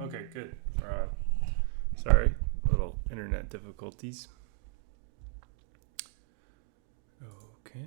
Okay, good. Sorry, little internet difficulties. Okay.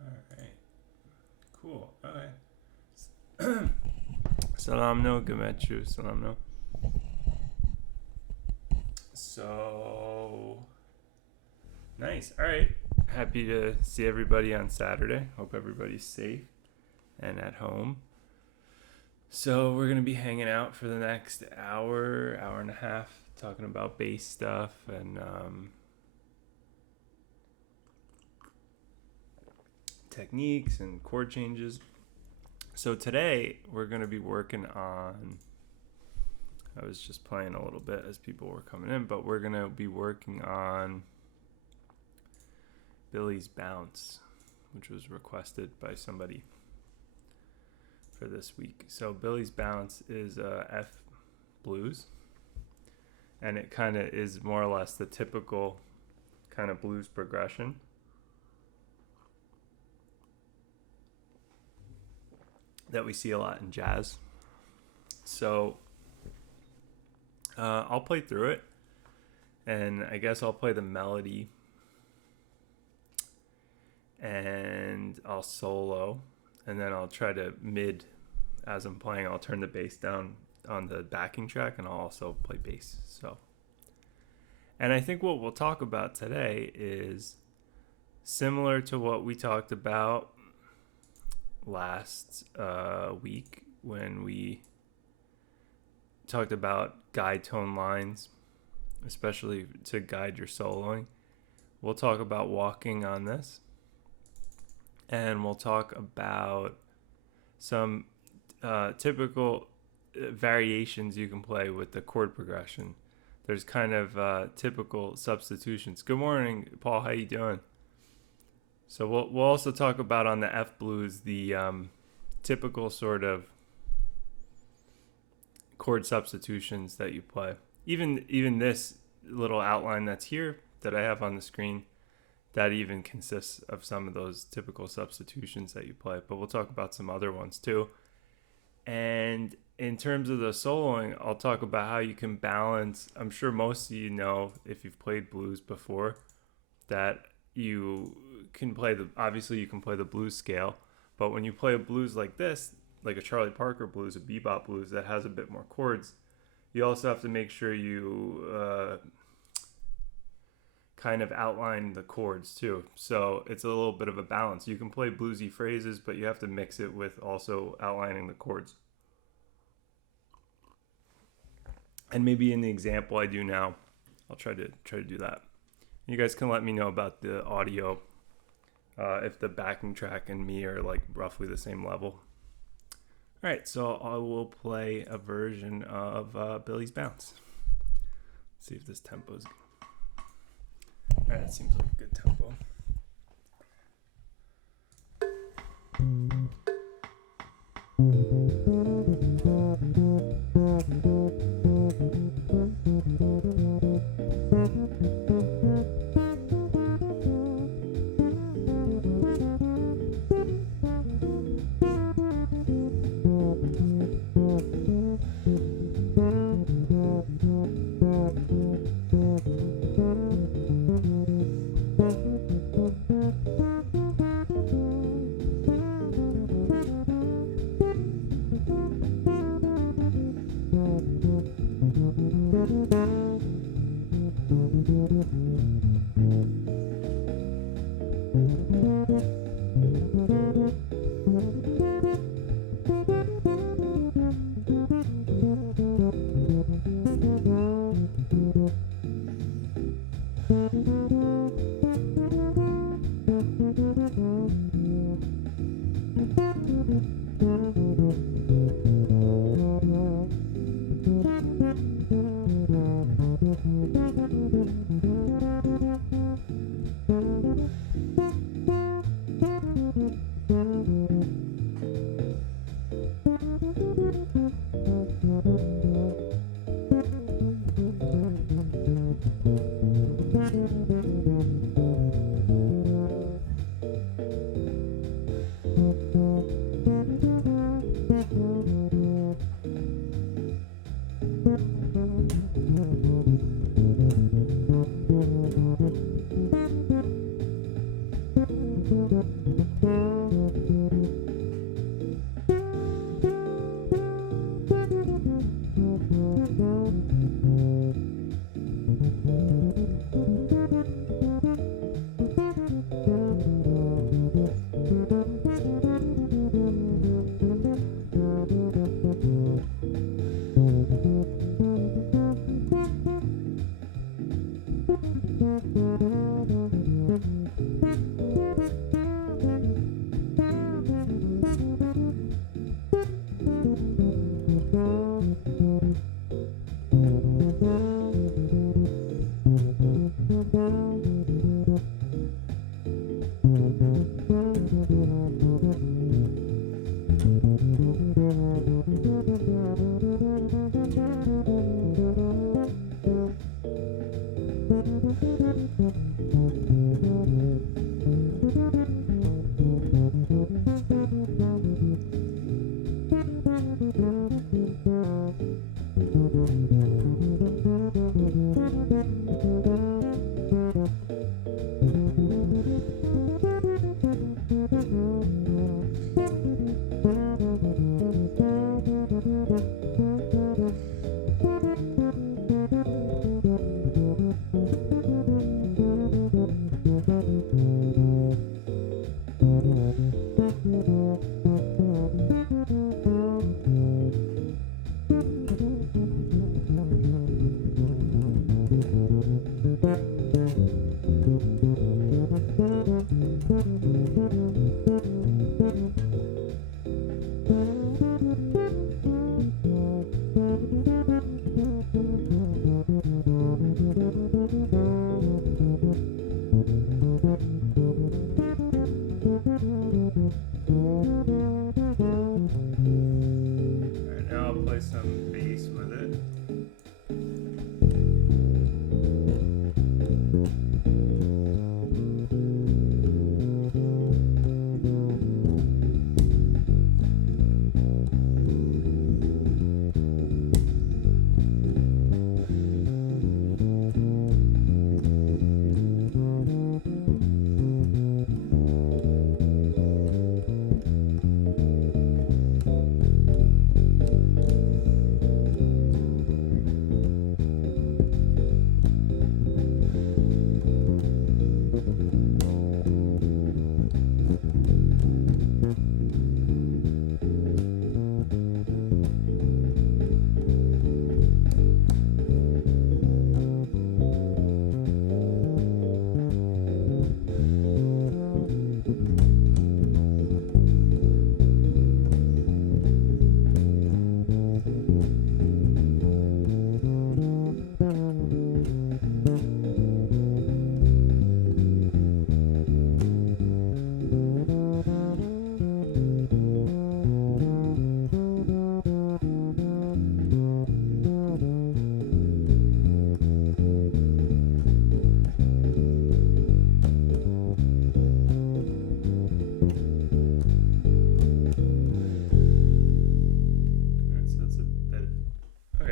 All right. Cool. Okay. Salamno, Gametru, Salamno. So nice. All right. Happy to see everybody on Saturday. Hope everybody's safe and at home. So we're gonna be hanging out for the next hour, hour and a half, talking about bass stuff and techniques and chord changes. So today we're gonna be working on. I was just playing a little bit as people were coming in, but we're gonna be working on Billy's Bounce, which was requested by somebody for this week. So Billy's Bounce is F blues, and it kind of is more or less the typical kind of blues progression. That we see a lot in jazz. So I'll play through it, and I guess I'll play the melody, and I'll solo, and then I'll try to as I'm playing, I'll turn the bass down on the backing track, and I'll also play bass. So, and I think what we'll talk about today is similar to what we talked about last week when we talked about guide tone lines, especially to guide your soloing. we'll talk about walking on this, and we'll talk about some typical variations you can play with the chord progression. There's kind of typical substitutions. Good morning, Paul. How you doing? So we'll also talk about on the F blues the typical sort of chord substitutions that you play. Even this little outline that's here that I have on the screen, that even consists of some of those typical substitutions that you play. But we'll talk about some other ones too. And in terms of the soloing, I'll talk about how you can balance. I'm sure most of you know, if you've played blues before, that you can play obviously you can play the blues scale, but when you play a blues like this, like a Charlie Parker blues, a bebop blues that has a bit more chords, you also have to make sure you kind of outline the chords too. So it's a little bit of a balance. You can play bluesy phrases, but you have to mix it with also outlining the chords. And maybe in the example I do now, I'll try to do that. You guys can let me know about the audio, if the backing track and me are like roughly the same level. All right, so I will play a version of Billy's Bounce. Let's see if this tempo is good. All right, that seems like a good tempo.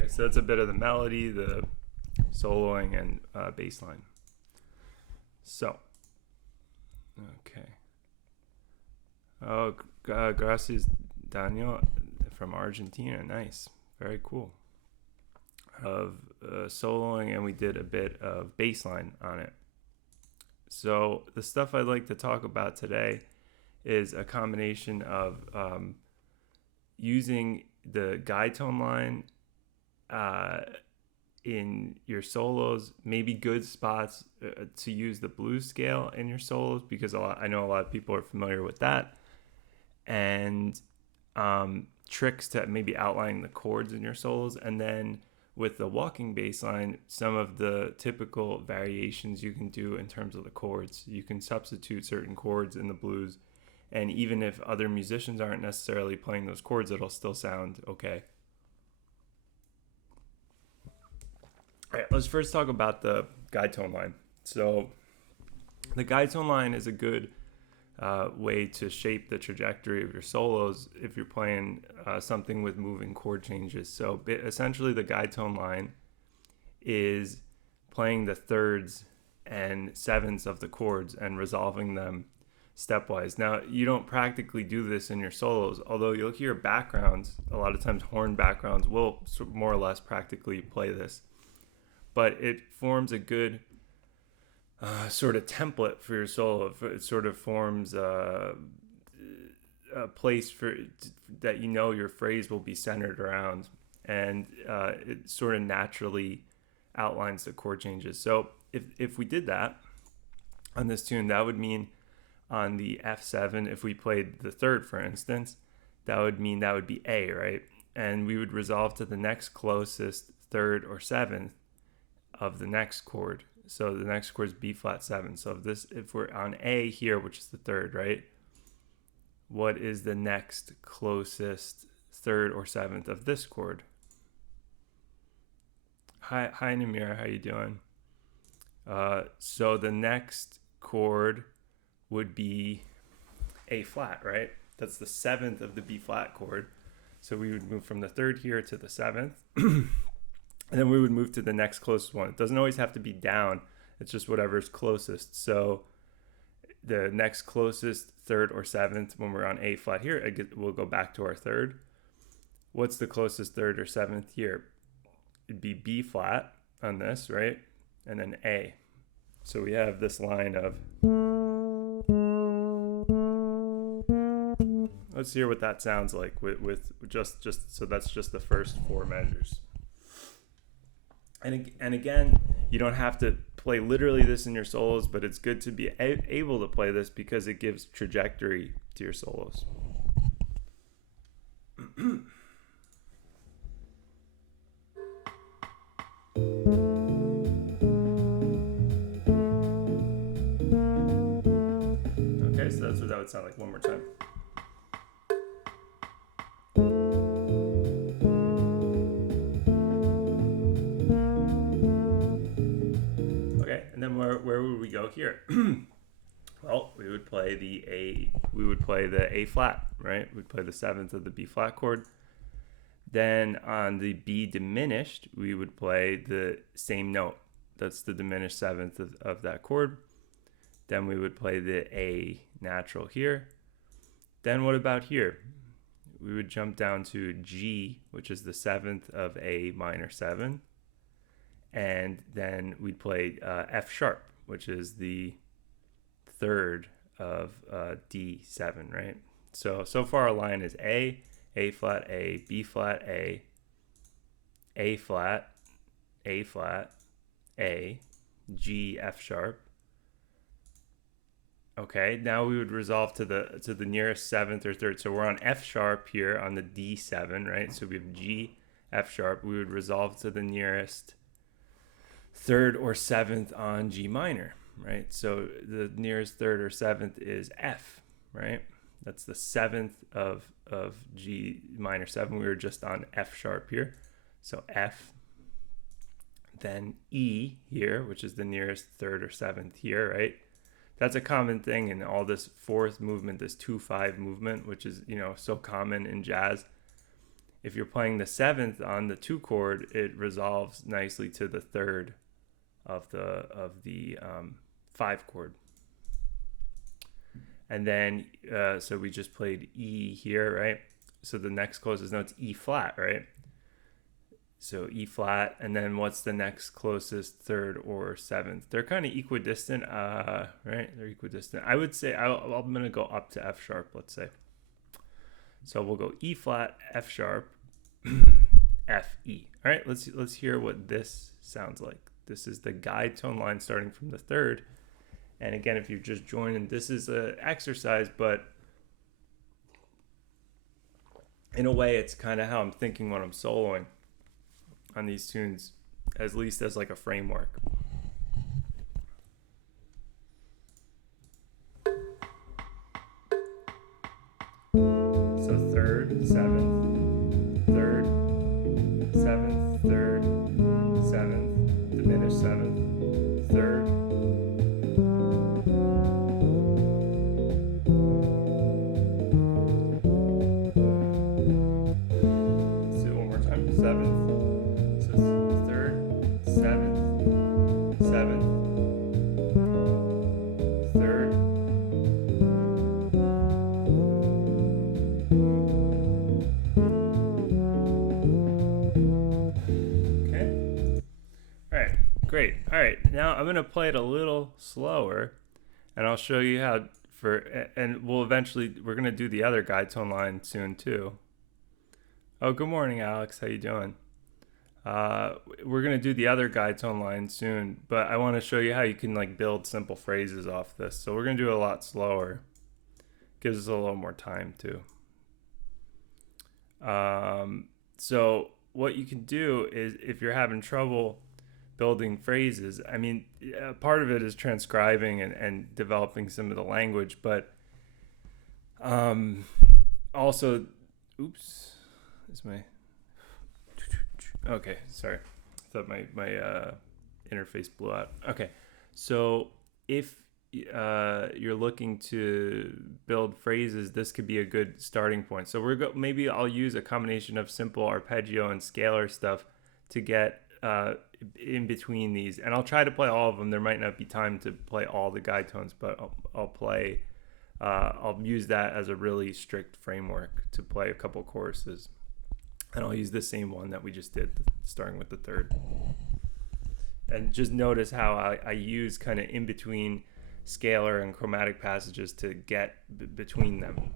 So that's a bit of the melody, the soloing, and bass line. So, okay. Oh, gracias, Daniel, from Argentina. Nice. Very cool. Of soloing, and we did a bit of bass line on it. So the stuff I'd like to talk about today is a combination of using the guide tone line in your solos, maybe good spots to use the blues scale in your solos, because I know a lot of people are familiar with that, and tricks to maybe outlining the chords in your solos. And then with the walking bass line, some of the typical variations you can do in terms of the chords. You can substitute certain chords in the blues, and even if other musicians aren't necessarily playing those chords, it'll still sound okay. All right, let's first talk about the guide tone line. So the guide tone line is a good way to shape the trajectory of your solos if you're playing something with moving chord changes. So essentially the guide tone line is playing the thirds and sevenths of the chords and resolving them stepwise. Now, you don't practically do this in your solos, although you'll hear backgrounds, a lot of times horn backgrounds will more or less practically play this. But it forms a good sort of template for your solo. It sort of forms a place for that your phrase will be centered around, and it sort of naturally outlines the chord changes. So if we did that on this tune, that would mean on the F7, if we played the third, for instance, that would mean that would be A, right? And we would resolve to the next closest third or seventh of the next chord. So the next chord is B flat 7. So if we're on A here, which is the third, right? What is the next closest third or seventh of this chord? Hi Namira, how you doing? So the next chord would be A flat, right? That's the seventh of the B flat chord. So we would move from the third here to the seventh. And then we would move to the next closest one. It doesn't always have to be down. It's just whatever's closest. So the next closest third or seventh, when we're on A flat here, we'll go back to our third. What's the closest third or seventh here? It'd be B flat on this, right? And then A. So we have this line of... Let's hear what that sounds like with just so that's just the first four measures. And again, you don't have to play literally this in your solos, but it's good to be able to play this because it gives trajectory to your solos. Okay, so that's what that would sound like one more time. And then where would we go here? Well, we would play the A flat, right? We'd play the seventh of the B flat chord. Then on the B diminished, we would play the same note. That's the diminished seventh of that chord. Then we would play the A natural here. Then what about here? We would jump down to G, which is the seventh of A minor 7. And then we'd play F sharp, which is the third of D7, right? So far our line is A flat, A, B flat, A flat, A flat, A, G, F sharp. Okay, now we would resolve to the nearest seventh or third. So we're on F sharp here on the D7, right? So we have G, F sharp. We would resolve to the nearest third or seventh on G minor, right? So the nearest third or seventh is F, right? That's the seventh of G minor 7. We were just on F sharp here. So F, then E here, which is the nearest third or seventh here, right? That's a common thing in all this fourth movement, this 2-5 movement, which is, so common in jazz. If you're playing the seventh on the 2 chord, it resolves nicely to the third of the 5 chord. And then, so we just played E here, right? So the next closest note's E flat, right? So E flat, and then what's the next closest third or seventh? They're kind of equidistant, right? They're equidistant. I would say I'm gonna go up to F sharp, let's say. So we'll go E flat, F sharp, F E. All right, let's hear what this sounds like. This is the guide tone line starting from the third. And again, if you've just joined in, this is an exercise, but in a way, it's kind of how I'm thinking when I'm soloing on these tunes, at least as like a framework. So third, seventh, third, seventh, third, seventh, diminished seventh, third. Let's do it one more time. Seventh. So third, seventh, seventh, third. Okay. All right. Great. All right. Now I'm gonna play it a little slower, and I'll show you how. And we're gonna do the other guide tone line soon too. Oh, good morning, Alex. How you doing? We're gonna do the other guide tone line soon, but I want to show you how you can like build simple phrases off this. So we're gonna do it a lot slower. Gives us a little more time too. So what you can do is, if you're having trouble building phrases, I mean, part of it is transcribing and developing some of the language, but also, oops, is my okay, sorry, I thought my interface blew out. Okay, so if you're looking to build phrases, this could be a good starting point. So maybe I'll use a combination of simple arpeggio and scalar stuff to get in between these, and I'll try to play all of them. There might not be time to play all the guide tones, but I'll use that as a really strict framework to play a couple choruses, and I'll use the same one that we just did, starting with the third. And just notice how I use kind of in between scalar and chromatic passages to get between them.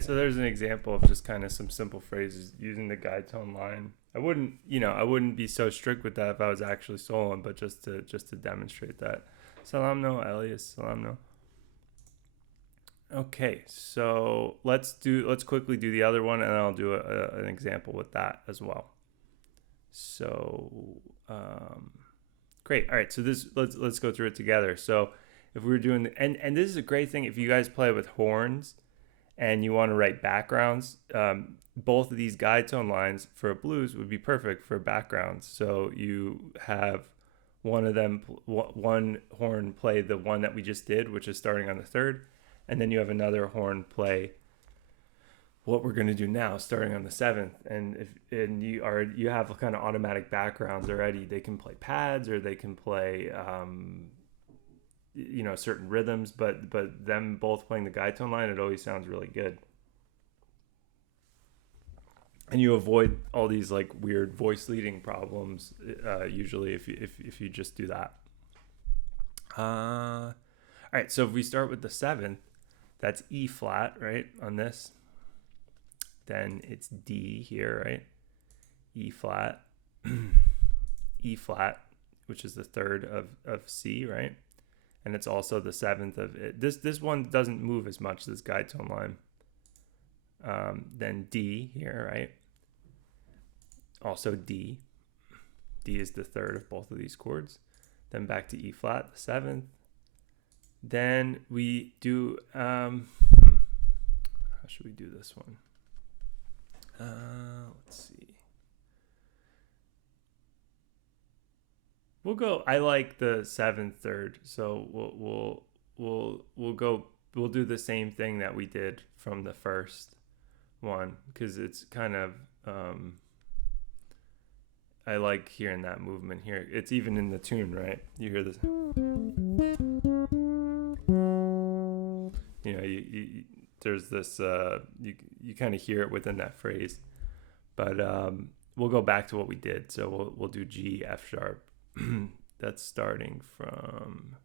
So there's an example of just kind of some simple phrases using the guide tone line. I wouldn't be so strict with that if I was actually soloing, but just to demonstrate that. Salam no, Elias. Salam no. Okay, so let's quickly do the other one, and I'll do an example with that as well. So great. All right, so this let's go through it together. So if we were doing and this is a great thing if you guys play with horns and you want to write backgrounds. Both of these guide tone lines for blues would be perfect for backgrounds. So you have one of them, one horn play the one that we just did, which is starting on the third, and then you have another horn play what we're going to do now, starting on the seventh. And you have kind of automatic backgrounds already. They can play pads or they can play certain rhythms, but them both playing the guide tone line, it always sounds really good. And you avoid all these like weird voice leading problems usually if you just do that. All right, so if we start with the seventh, that's E flat, right, on this. Then it's D here, right? E flat, E flat, which is the third of C, right? And it's also the seventh of it. This one doesn't move as much, this guide tone line. Then D here, right? Also D. D is the third of both of these chords. Then back to E flat, the seventh. Then we do, how should we do this one? Let's see. We'll go. I like the seventh third, so we'll do the same thing that we did from the first one because it's kind of I like hearing that movement here. It's even in the tune, right? You hear this. You there's this you kind of hear it within that phrase, but we'll go back to what we did. So we'll do G, F sharp. That's starting from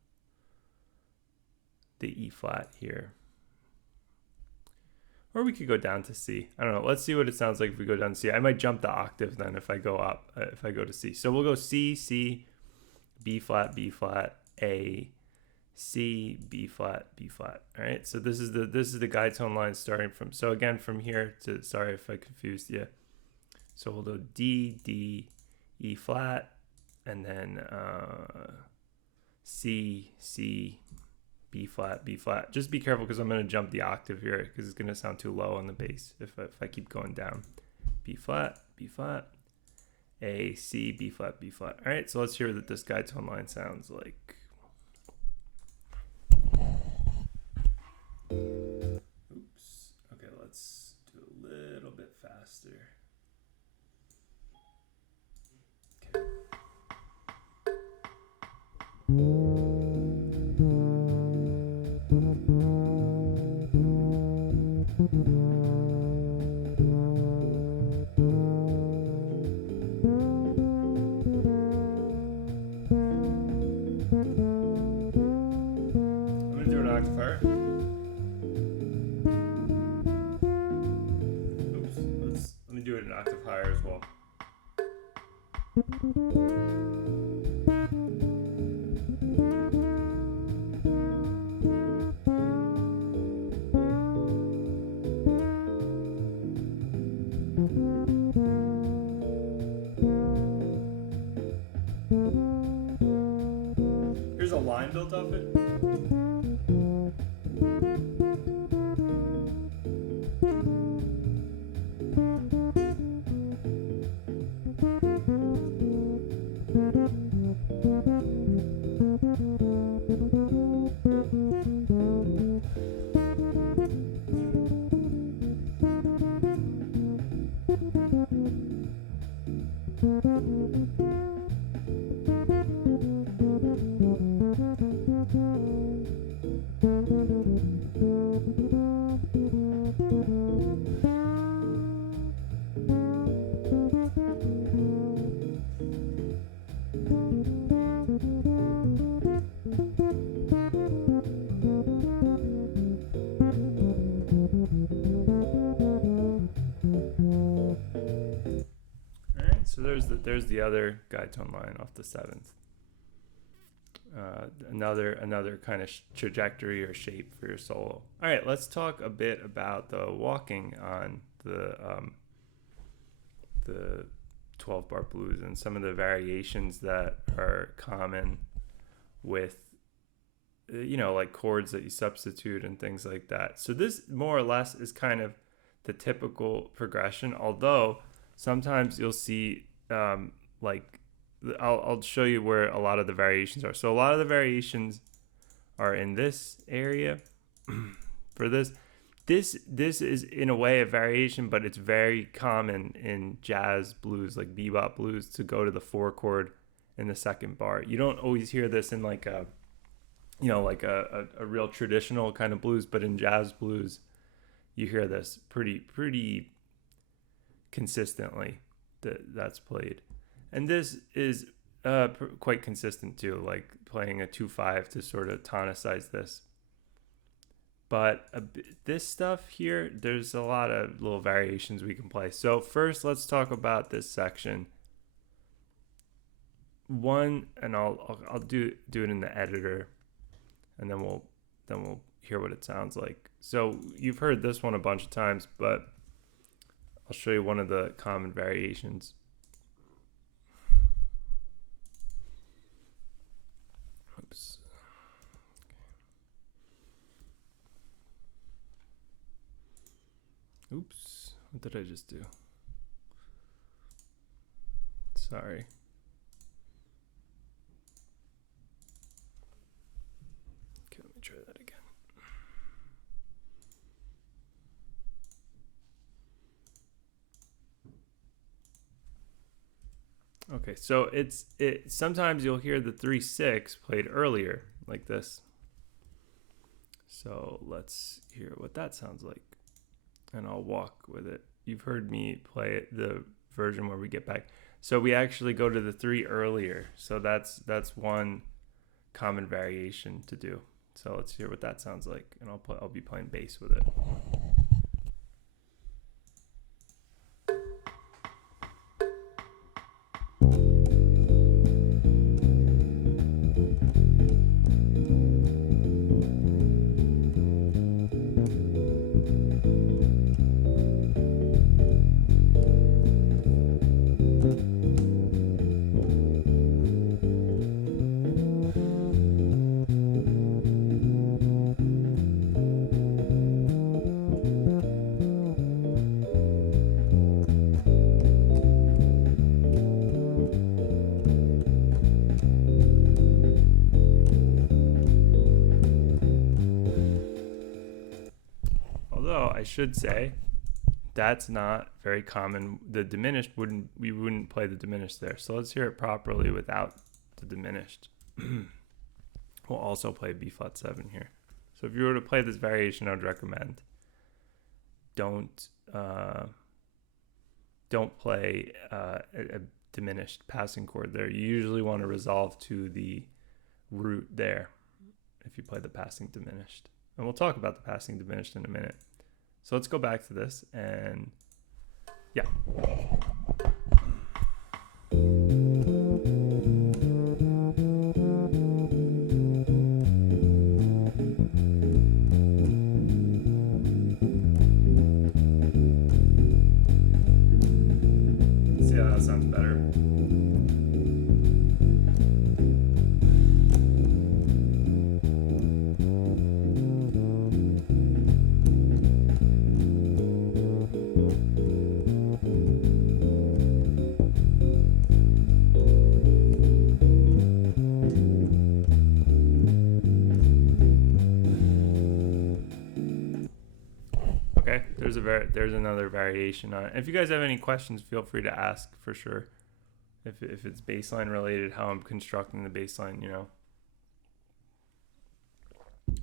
the E flat here, or we could go down to C. I don't know. Let's see what it sounds like if we go down to C. I might jump the octave then if I go up, if I go to C. So we'll go C, C, B flat, A, C, B flat, B flat. All right. So this is the guide tone line starting from. So again, from here to, sorry if I confused you. So we'll do D, D, E flat, and then C, C, B flat, B flat. Just be careful because I'm going to jump the octave here because it's going to sound too low on the bass if I keep going down. B flat, A, C, B flat, B flat. All right. So let's hear what this guide tone line sounds like. Oops. Okay, let's do a little bit faster. Okay. I'm going to do an octave higher. Let me do it an octave higher as well. Here's a line built off it. So there's the other guide tone line off the seventh. another kind of trajectory or shape for your solo. All right, let's talk a bit about the walking on the 12 bar blues and some of the variations that are common with like chords that you substitute and things like that. So this more or less is kind of the typical progression, although sometimes you'll see like I'll show you where a lot of the variations are. So a lot of the variations are in this area. For this is in a way a variation, but it's very common in jazz blues, like bebop blues, to go to the 4 chord in the second bar. You don't always hear this in like a real traditional kind of blues, but in jazz blues you hear this pretty consistently that's played. And this is quite consistent too, like playing a 2/5 to sort of tonicize this. But this stuff here, there's a lot of little variations we can play. So first, let's talk about this section. One, and I'll do it in the editor, and then we'll hear what it sounds like. So you've heard this one a bunch of times, but I'll show you one of the common variations. Oops. Oops. What did I just do? Sorry. Okay, let me try that again. Okay, so sometimes you'll hear the 3/6 played earlier, like this. So let's hear what that sounds like, and I'll walk with it. You've heard me play it, the version where we get back. So we actually go to the 3 earlier. So that's one common variation to do. So let's hear what that sounds like, and I'll be playing bass with it. I should say that's not very common. The diminished we wouldn't play the diminished there. So let's hear it properly without the diminished. We'll also play B flat 7 here. So if you were to play this variation, I would recommend don't play a diminished passing chord there. You usually want to resolve to the root there if you play the passing diminished. And we'll talk about the passing diminished in a minute. So let's go back to this, and yeah. See how that sounds better? Okay, there's another variation on it. If you guys have any questions, feel free to ask for sure. If it's bassline related, how I'm constructing the bassline, All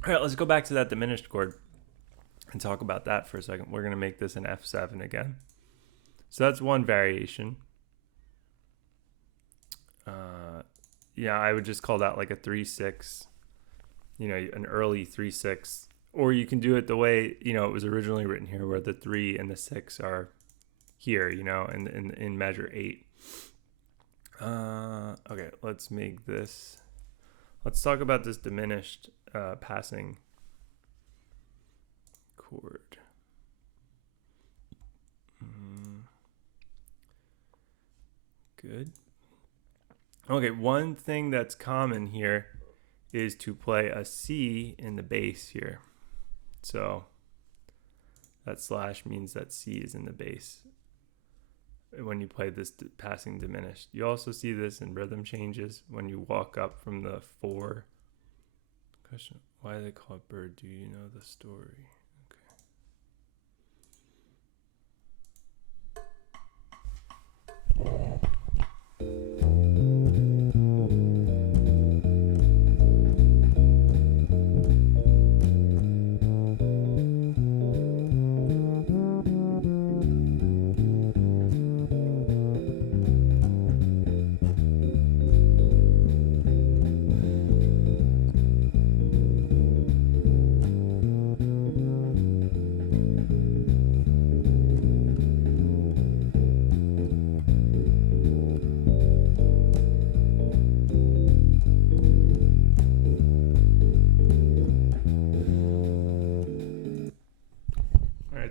right, let's go back to that diminished chord and talk about that for a second. We're gonna make this an F7 again. So that's one variation. Yeah, I would just call that like a 3/6, an early 3/6. Or you can do it the way, it was originally written here, where the 3 and the 6 are here, in measure 8. Okay, let's make this Let's talk about this diminished passing chord. Good. Okay, one thing that's common here is to play a C in the bass here. So that slash means that C is in the bass when you play this passing diminished. You also see this in rhythm changes when you walk up from the 4. Question, why do they call it bird? Do you know the story?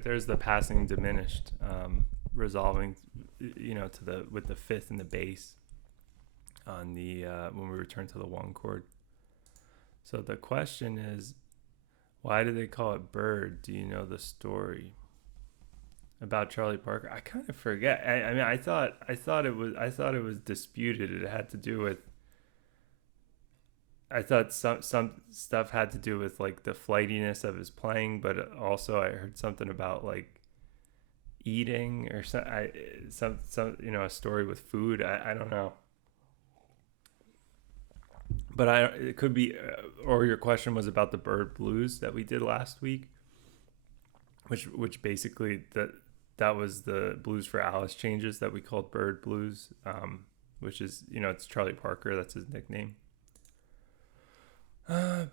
There's the passing diminished, resolving, to the with the 5th and the bass on the when we return to the 1 chord. So the question is, why do they call it bird? Do you know the story about Charlie Parker? I kind of forget. I mean, I thought it was disputed. It had to do with. I thought some stuff had to do with like the flightiness of his playing, but also I heard something about like eating or some a story with food. I don't know, but it could be. Or your question was about the bird blues that we did last week, which basically that was the blues for Alice changes that we called bird blues, which is it's Charlie Parker, that's his nickname.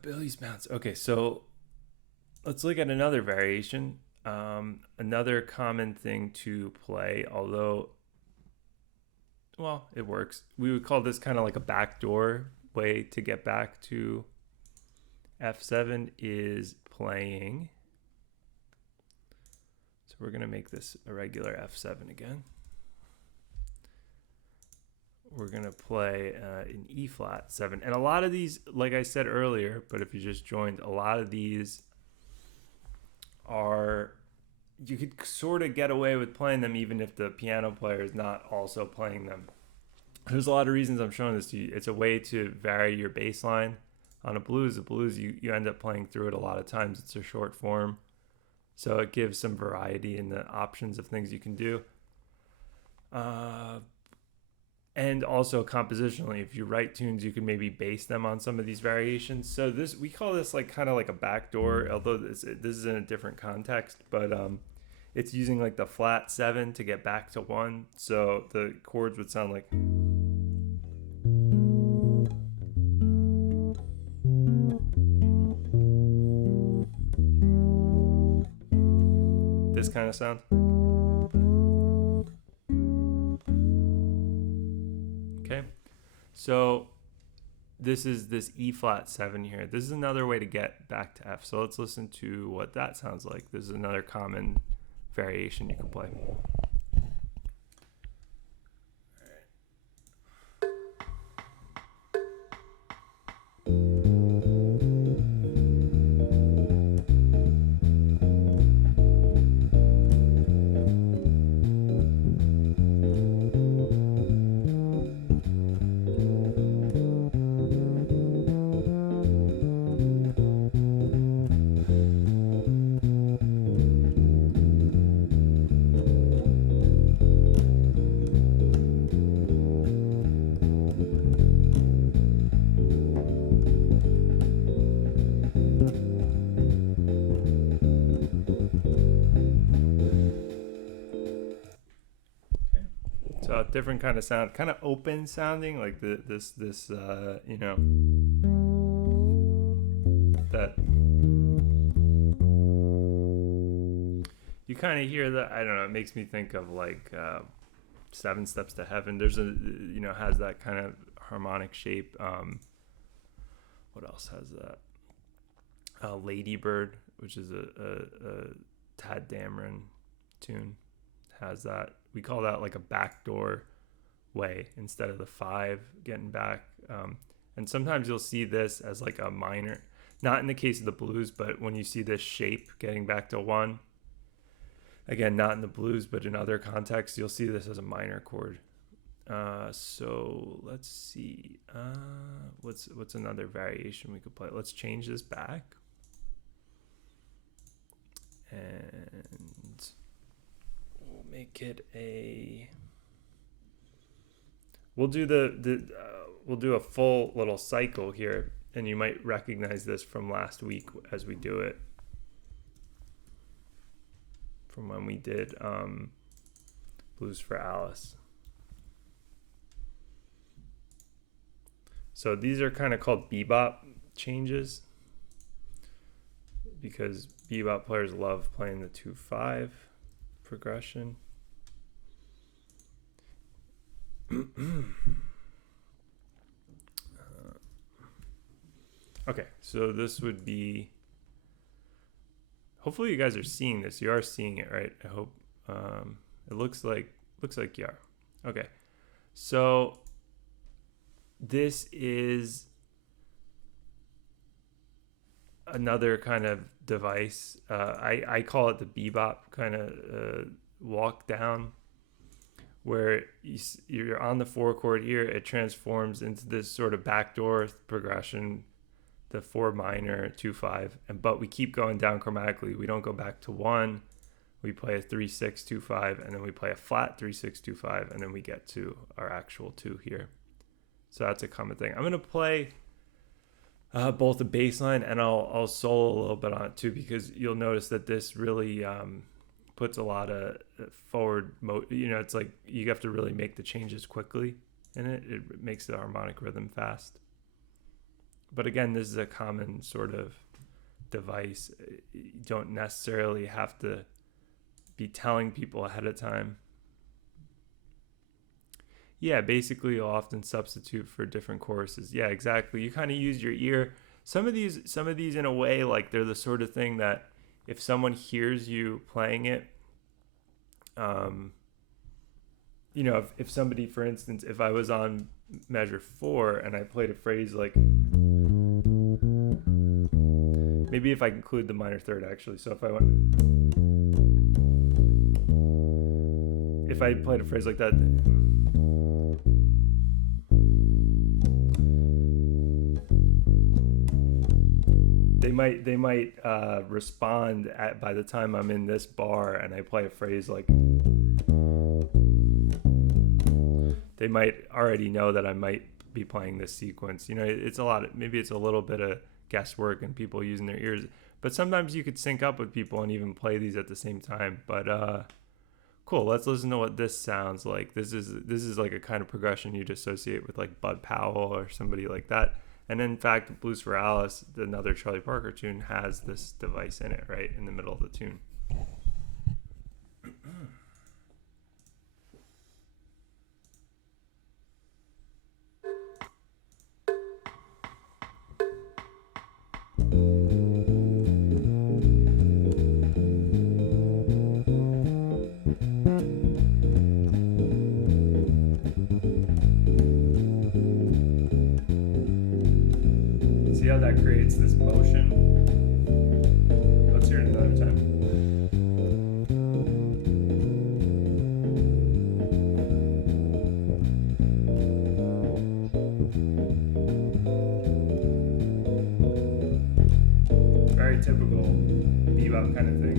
Billy's bounce. Okay, so let's look at another variation. Another common thing to play, although, well, it works. We would call this kind of like a backdoor way to get back to F7 is playing. So we're going to make this a regular F7 again. We're going to play an E flat 7. And a lot of these, like I said earlier, but if you just joined, a lot of these are, you could sort of get away with playing them even if the piano player is not also playing them. There's a lot of reasons I'm showing this to you. It's a way to vary your bass line. On a blues, you end up playing through it a lot of times. It's a short form. So it gives some variety in the options of things you can do. And also compositionally, if you write tunes, you can maybe base them on some of these variations. So we call this like kind of like a backdoor, although this is in a different context, but it's using like the flat 7 to get back to 1. So the chords would sound like this kind of sound. Okay, so this is this E flat 7 here. This is another way to get back to F. So let's listen to what that sounds like. This is another common variation you can play. So different kind of sound, kind of open sounding, like this that you kind of hear that. I don't know. It makes me think of like 7 Steps to Heaven. There's has that kind of harmonic shape. What else has that? Ladybird, which is a Tad Dameron tune, has that. We call that like a backdoor way instead of the 5 getting back. And sometimes you'll see this as like a minor, not in the case of the blues, but when you see this shape getting back to 1, again, not in the blues, but in other contexts, you'll see this as a minor chord. So let's see. What's another variation we could play? Let's change this back. And we'll make it a. We'll do a full little cycle here, and you might recognize this from last week as we do it. From when we did Blues for Alice. So these are kind of called bebop changes because bebop players love playing the 2-5 progression. Okay, so this would be, hopefully you guys are seeing this. You are seeing it, right? I hope. It looks like you are. Okay, so this is another kind of device. I call it the bebop kind of walk down, where you're on the 4 chord here. It transforms into this sort of backdoor progression, the 4 minor, 2-5, but we keep going down chromatically. We don't go back to 1. We play a 3-6, 2-5, and then we play a flat 3-6, 2-5, and then we get to our actual 2 here. So that's a common thing. I'm going to play both the bass line and I'll solo a little bit on it too, because you'll notice that this really puts a lot of forward it's like you have to really make the changes quickly in it. It makes the harmonic rhythm fast. But again, this is a common sort of device. You don't necessarily have to be telling people ahead of time. Yeah, basically you'll often substitute for different choruses. Yeah, exactly. You kind of use your ear. Some of these in a way, like they're the sort of thing that if someone hears you playing it, if somebody, for instance, if I was on measure 4 and I played a phrase like, maybe if I include the minor third actually. So if I played a phrase like that, they might respond by the time I'm in this bar and I play a phrase like, they might already know that I might be playing this sequence. It's maybe it's a little bit of guesswork and people using their ears, but sometimes you could sync up with people and even play these at the same time. But cool, let's listen to what this sounds like. This is like a kind of progression you'd associate with like Bud Powell or somebody like that. And in fact, Blues for Alice, another Charlie Parker tune, has this device in it, right in the middle of the tune. See how that creates this motion? Let's hear it another time. Very typical bebop kind of thing.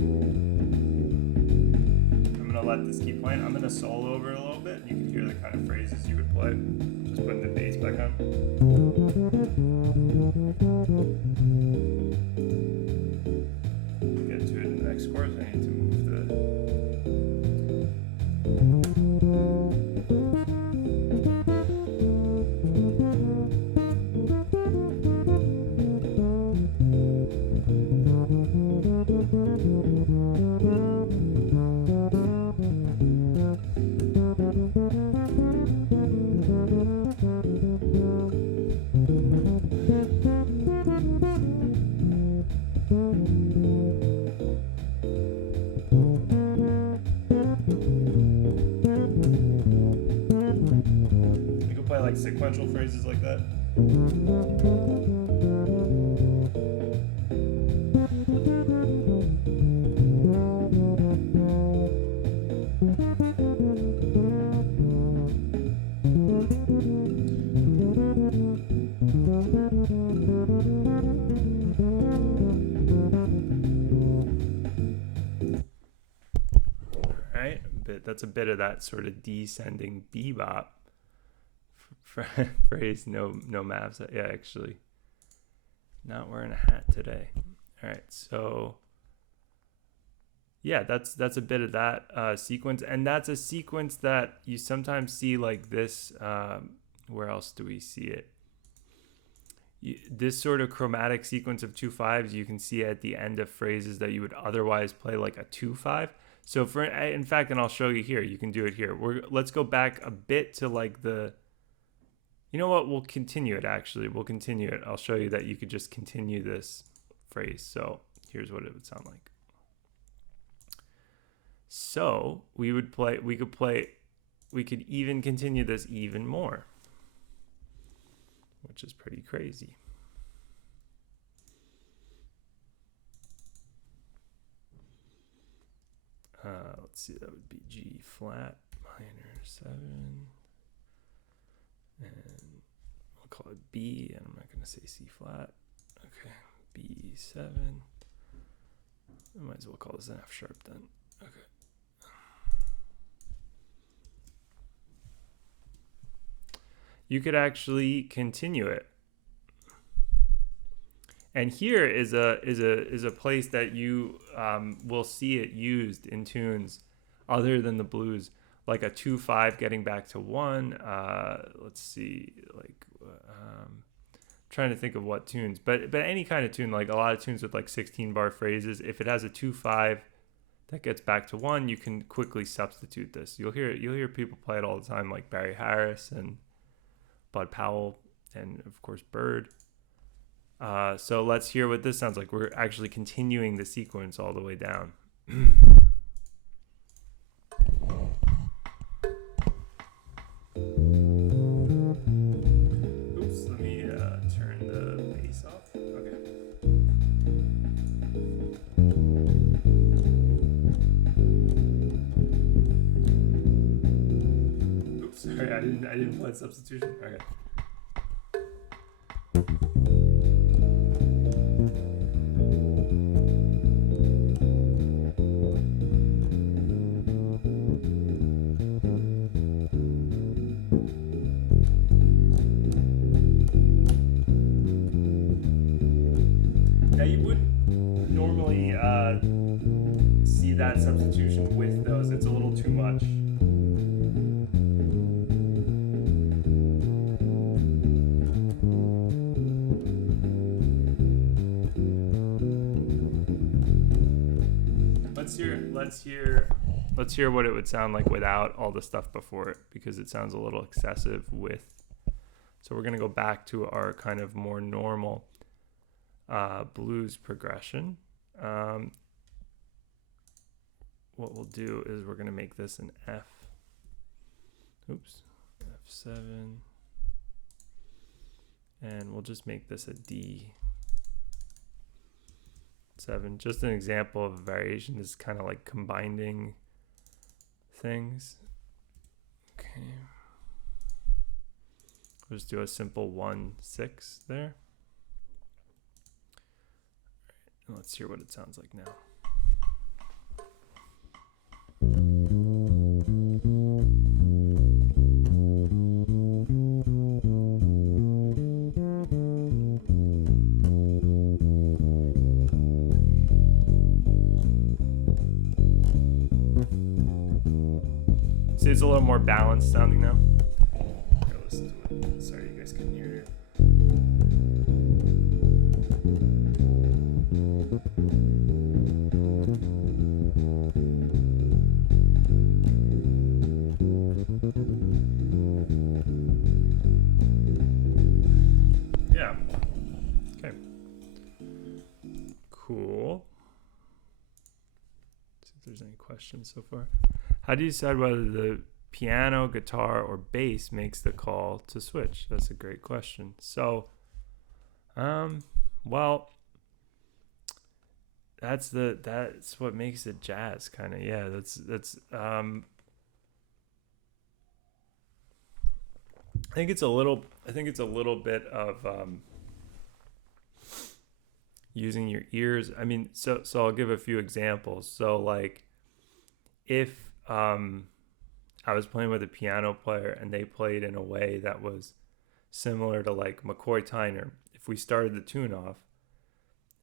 I'm gonna let this keep playing. I'm gonna solo over a little bit and you can hear the kind of phrases you would play. Just putting the bass back on. Get to it in the next chorus. I need to move like sequential phrases like that. Right, that's a bit of that sort of descending bebop phrase. No Mavs. Yeah, actually, not wearing a hat today. All right, so yeah, that's a bit of that sequence, and that's a sequence that you sometimes see like this. Where else do we see it? This sort of chromatic sequence of 2/5s you can see at the end of phrases that you would otherwise play like a 2/5. So in fact, and I'll show you here, you can do it here. Let's go back a bit to like the, you know what, we'll continue it actually. We'll continue it. I'll show you that you could just continue this phrase. So here's what it would sound like. So we could even continue this even more, which is pretty crazy. Let's see, that would be G flat minor 7, and we'll call it B, and I'm not going to say C flat. Okay, B7. I might as well call this an F sharp then. Okay. You could actually continue it. And here is a place that you will see it used in tunes other than the blues, like a 2/5 getting back to 1. Let's see, like trying to think of what tunes, but any kind of tune, like a lot of tunes with like 16 bar phrases. If it has a 2/5 that gets back to 1, you can quickly substitute this. You'll hear people play it all the time, like Barry Harris and Bud Powell, and of course Bird. So let's hear what this sounds like. We're actually continuing the sequence all the way down. Oops, let me turn the bass off. Okay. Oops, sorry, I didn't play substitution. Okay. Now you wouldn't normally see that substitution with those. It's a little too much. Let's hear what it would sound like without all the stuff before it, because it sounds a little excessive with. So we're going to go back to our kind of more normal blues progression. What we'll do is we're going to make this an F. Oops, F7. And we'll just make this a D7. Just an example of a variation. This is kind of like combining things. Okay. We'll just do a simple 1/6 there. And let's hear what it sounds like now. See, it's a little more balanced sounding now. Here, listen to it. Sorry, you guys couldn't hear it. Yeah. Okay. Cool. See if there's any questions so far. How do you decide whether the piano, guitar, or bass makes the call to switch? That's a great question. So, well, that's what makes it jazz, kind of. Yeah, that's. I think it's a little bit of using your ears. I mean, so I'll give a few examples. So like, if I was playing with a piano player and they played in a way that was similar to like McCoy Tyner, if we started the tune off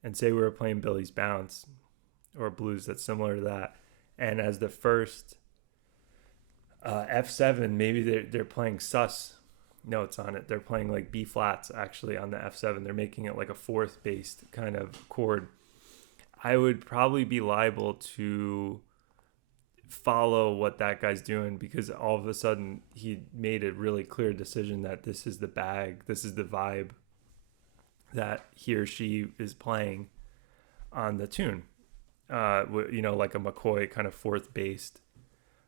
and say we were playing Billy's Bounce or blues that's similar to that, and as the first F7, maybe they're playing sus notes on it. They're playing like B flats actually on the F7. They're making it like a fourth based kind of chord. I would probably be liable to follow what that guy's doing, because all of a sudden he made a really clear decision that this is the bag, this is the vibe that he or she is playing on the tune. Like a McCoy kind of fourth based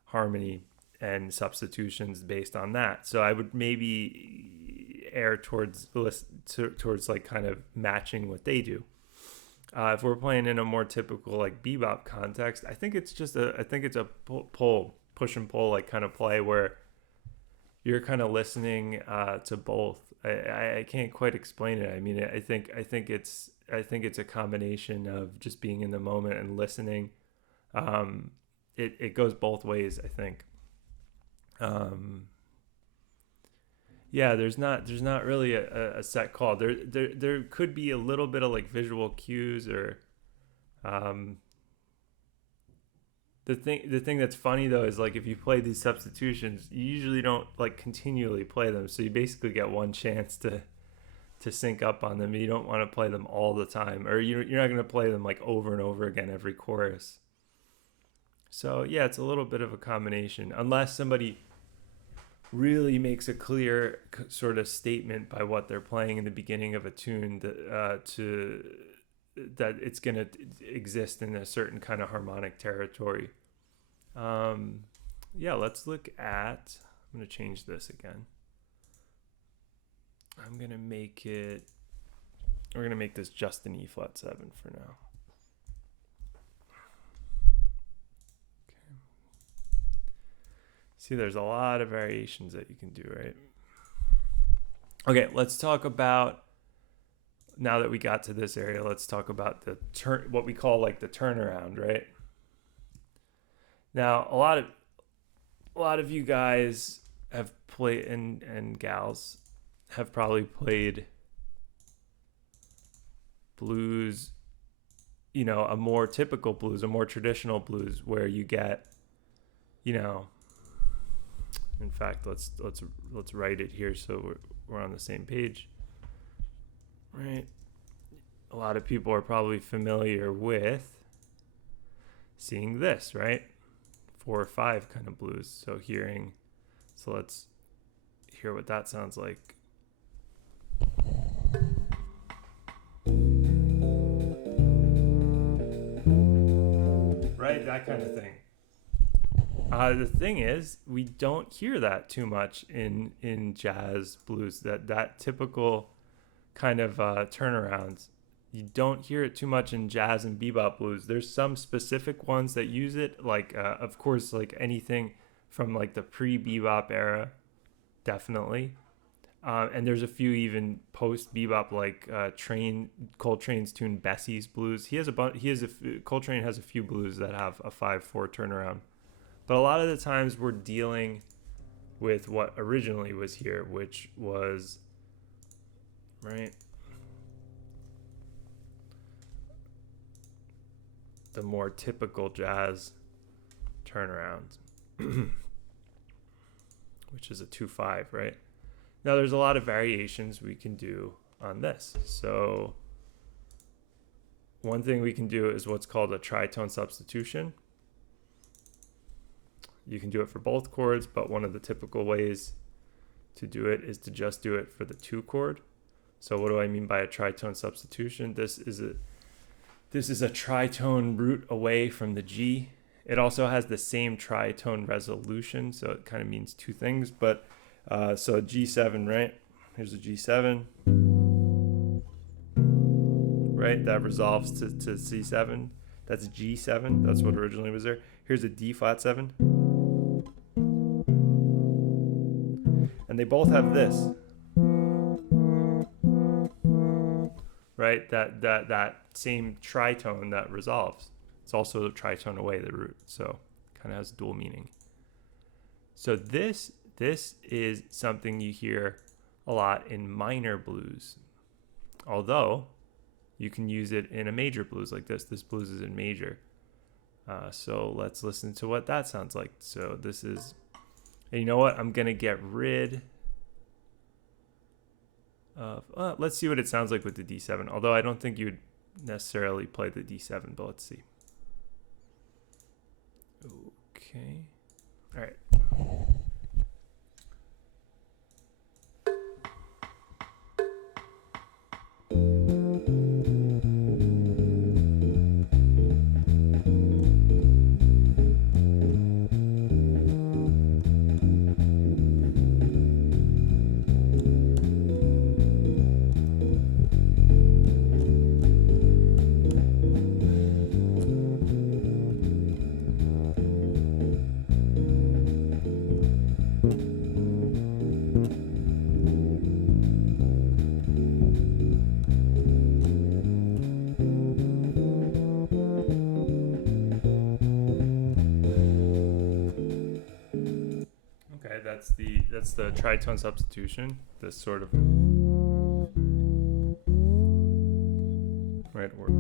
harmony and substitutions based on that. So I would maybe err towards like kind of matching what they do. If we're playing in a more typical like bebop context, I think it's a push and pull like kind of play where you're kind of listening to both. I can't quite explain it. I mean, I think it's a combination of just being in the moment and listening. It goes both ways, I think. Yeah, there's not really a set call. There could be a little bit of like visual cues or the thing that's funny though is like if you play these substitutions, you usually don't like continually play them. So you basically get one chance to sync up on them. You don't want to play them all the time, or you're not going to play them like over and over again every chorus. So yeah, it's a little bit of a combination, unless somebody really makes a clear sort of statement by what they're playing in the beginning of a tune that it's going to exist in a certain kind of harmonic territory. Let's look at, I'm going to change this again. We're going to make this just an E flat 7 for now. See, there's a lot of variations that you can do, right? Okay, let's talk about, now that we got to this area, let's talk about what we call like the turnaround, right? Now, a lot of you guys have played, and gals have probably played blues, a more typical blues, a more traditional blues, where you get, in fact, let's write it here so we're on the same page, right? A lot of people are probably familiar with seeing this, right? 4 or 5 kind of blues. So let's hear what that sounds like. Right, that kind of thing. The thing is, we don't hear that too much in jazz blues. That typical kind of turnarounds. You don't hear it too much in jazz and bebop blues. There's some specific ones that use it, like of course, like anything from like the pre-bebop era, definitely. And there's a few even post bebop, like Coltrane's tune Bessie's Blues. Coltrane has a few blues that have a 5/4 turnaround. But a lot of the times we're dealing with what originally was here, which was, right, the more typical jazz turnaround, which is a 2/5, right? Now there's a lot of variations we can do on this. So one thing we can do is what's called a tritone substitution. You can do it for both chords, but one of the typical ways to do it is to just do it for the 2 chord. So what do I mean by a tritone substitution? This is a tritone root away from the G, It also has the same tritone resolution, so it kind of means two things. But so G7, right? Here's a G7, right? That resolves to C7. That's G7. That's what originally was there. Here's a D flat 7. And they both have this, right? That same tritone that resolves. It's also a tritone away the root, so kind of has dual meaning. So this is something you hear a lot in minor blues, although you can use it in a major blues like this. This blues is in major. So let's listen to what that sounds like. So this is, and you know what? I'm gonna get rid of. Let's see what it sounds like with the D7. Although I don't think you would necessarily play the D7, but let's see. Okay. All right. That's the tritone substitution. This sort of right word.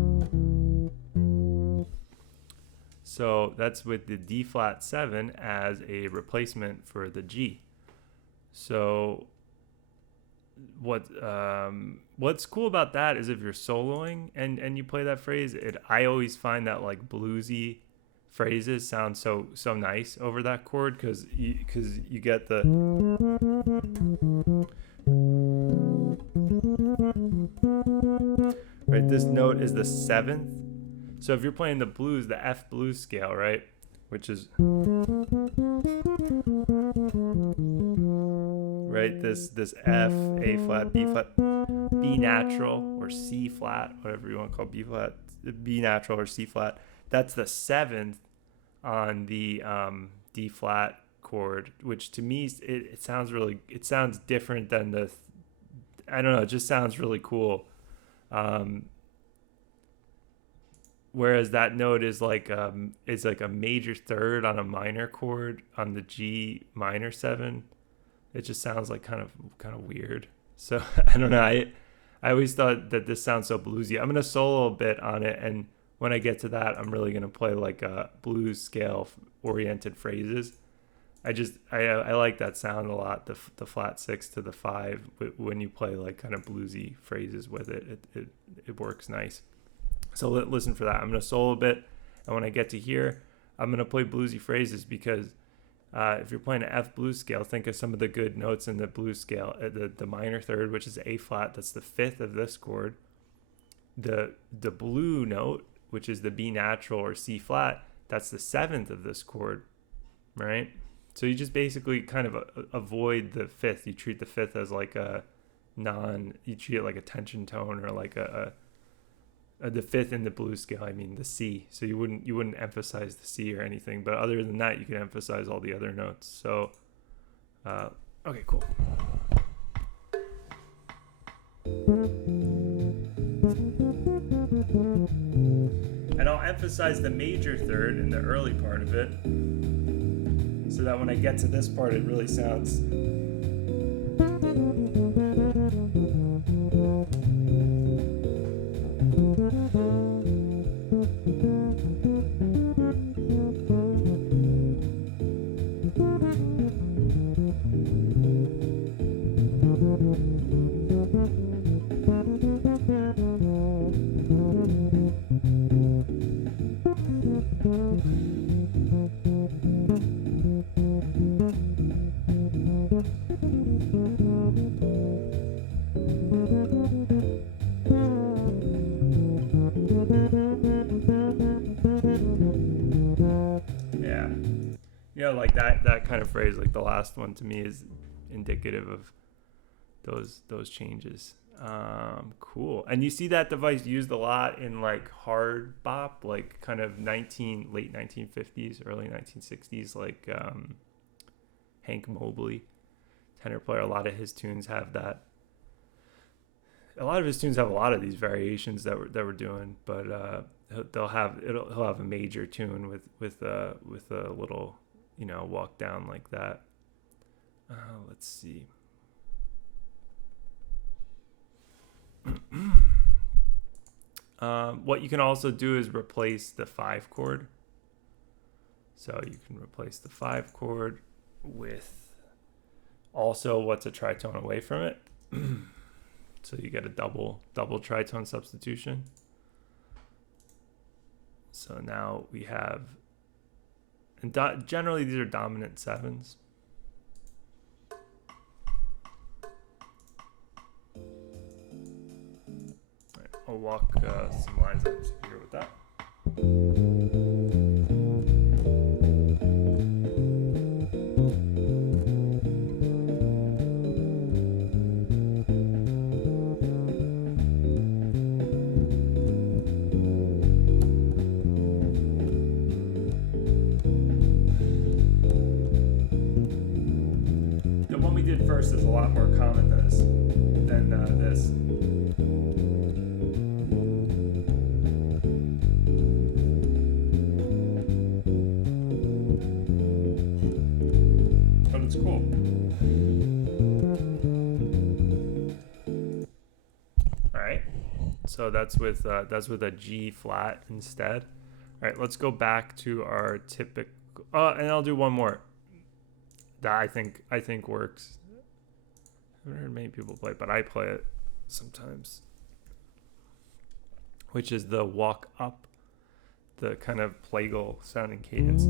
So that's with the D flat 7 as a replacement for the G. So what's cool about that is if you're soloing and you play that phrase, I always find that like bluesy phrases sound so nice over that chord because you get the right. This note is the 7th. So if you're playing the blues, the F blues scale, right, which is right, this F, A flat, B flat, B natural or C flat, whatever you want to call B flat, B natural or C flat. That's the 7th on the D flat chord, which to me it sounds different than the I don't know, it just sounds really cool. Whereas that note is like a major third on a minor chord on the G minor 7. It just sounds like kind of weird. So I don't know. I always thought that this sounds so bluesy. I'm gonna solo a bit on it, and when I get to that, I'm really gonna play like a blues scale oriented phrases. I like that sound a lot. The flat 6 to the 5 when you play like kind of bluesy phrases with it, it works nice. So listen for that. I'm gonna solo a bit, and when I get to here, I'm gonna play bluesy phrases because if you're playing an F blues scale, think of some of the good notes in the blues scale. The minor third, which is A flat, that's the 5th of this chord. The blue note, which is the B natural or C flat, that's the 7th of this chord, right? So you just basically kind of avoid the 5th. You treat the 5th as like you treat it like a tension tone or like the 5th in the blues scale, I mean the C. So you wouldn't emphasize the C or anything, but other than that, you can emphasize all the other notes. So, okay, cool. And I'll emphasize the major third in the early part of it, so that when I get to this part, it really sounds. that kind of phrase, like the last one, to me is indicative of those changes. Cool. And you see that device used a lot in like hard bop, like kind of late 1950s, early 1960s, like Hank Mobley, tenor player. A lot of his tunes have that. A lot of his tunes have a lot of these variations that we're doing, but he'll have a major tune with a little, walk down like that. Let's see. What you can also do is replace the 5 chord. So you can replace the 5 chord with also what's a tritone away from it. So you get a double tritone substitution. So now we have, and generally these are dominant 7s. I'll walk some lines up here with that. The one we did first is a lot more common than this. It's cool. All right, so that's with a G flat instead. All right, let's go back to our typical. And I'll do one more that I think works. I haven't heard many people play, but I play it sometimes, which is the walk up, the kind of plagal sounding cadence.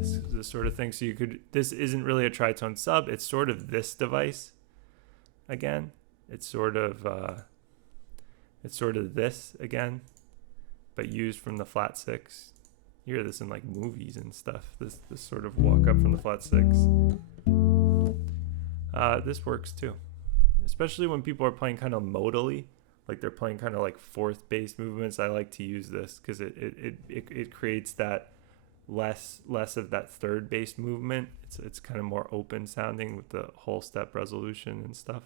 This is the sort of thing. So this isn't really a tritone sub. It's sort of this device. Again, it's sort of this again, but used from the flat 6. You hear this in like movies and stuff. This sort of walk up from the flat 6. This works too, especially when people are playing kind of modally, like they're playing kind of like 4th bass movements. I like to use this because it creates that less of that 3rd bass movement. It's kind of more open sounding with the whole step resolution and stuff.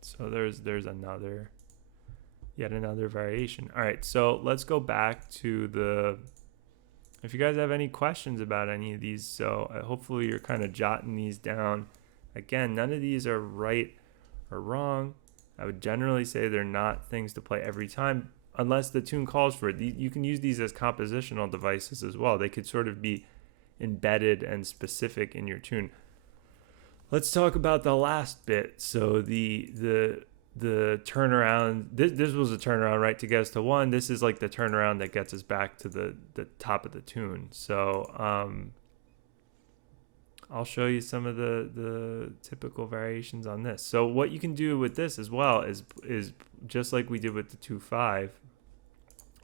So there's yet another variation. All right, so let's go back to if you guys have any questions about any of these, so hopefully you're kind of jotting these down. Again, none of these are right or wrong. I would generally say they're not things to play every time unless the tune calls for it. You can use these as compositional devices as well. They could sort of be embedded and specific in your tune. Let's talk about the last bit. So the turnaround, this was a turnaround, right, to get us to 1. This is like the turnaround that gets us back to the top of the tune. So I'll show you some of the typical variations on this. So what you can do with this as well is just like we did with the 2/5,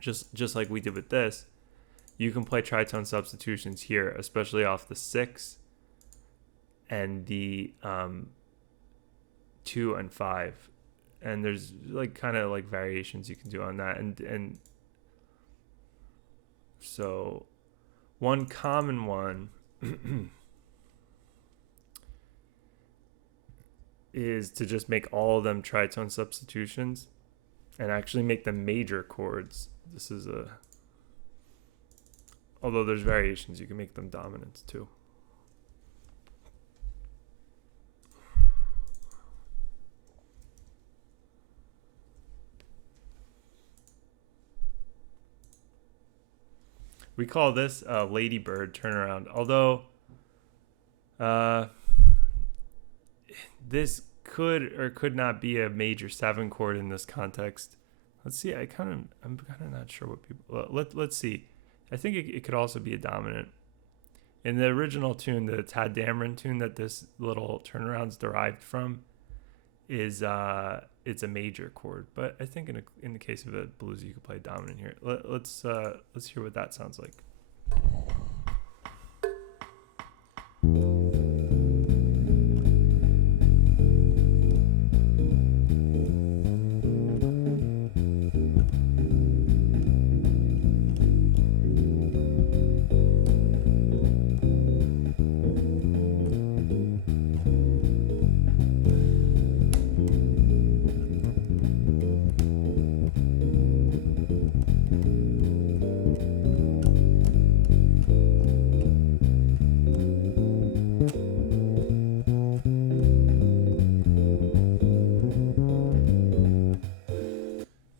just like we did with this, you can play tritone substitutions here, especially off the 6 and the 2 and 5. And there's like kind of like variations you can do on that. And so one common one is to just make all of them tritone substitutions and actually make them major chords. This is although there's variations, you can make them dominants too. We call this a ladybird turnaround. Although this could or could not be a major 7 chord in this context. Let's see. I'm kind of not sure what people. Let's see. I think it could also be a dominant. In the original tune, the Tad Dameron tune that this little turnaround's derived from, is it's a major chord. But I think in the case of a blues, you could play dominant here. Let's hear what that sounds like.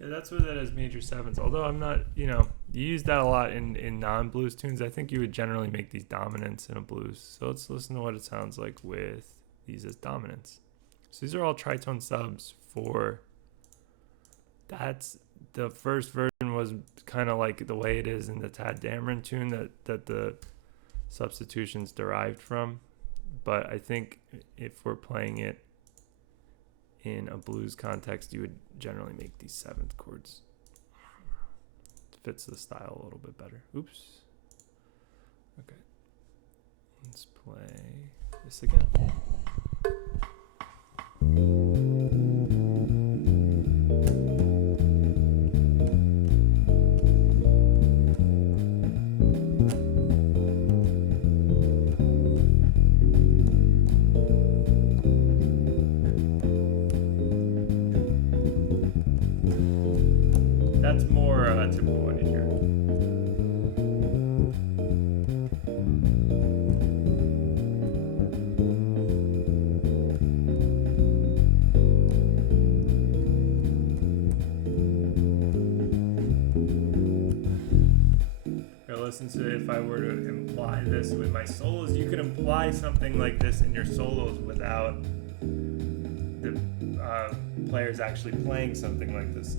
That's what that is, major 7s. Although I'm not, you use that a lot in non-blues tunes. I think you would generally make these dominants in a blues. So let's listen to what it sounds like with these as dominants. So these are all tritone subs for, that's the first version was kind of like the way it is in the Tad Dameron tune that the substitution's derived from. But I think if we're playing it in a blues context, you would generally make these 7th chords. It fits the style a little bit better. Oops. Okay. Let's play this again. That's more typical what you hear. Or listen to, if I were to imply this with my solos, you could imply something like this in your solos without the players actually playing something like this.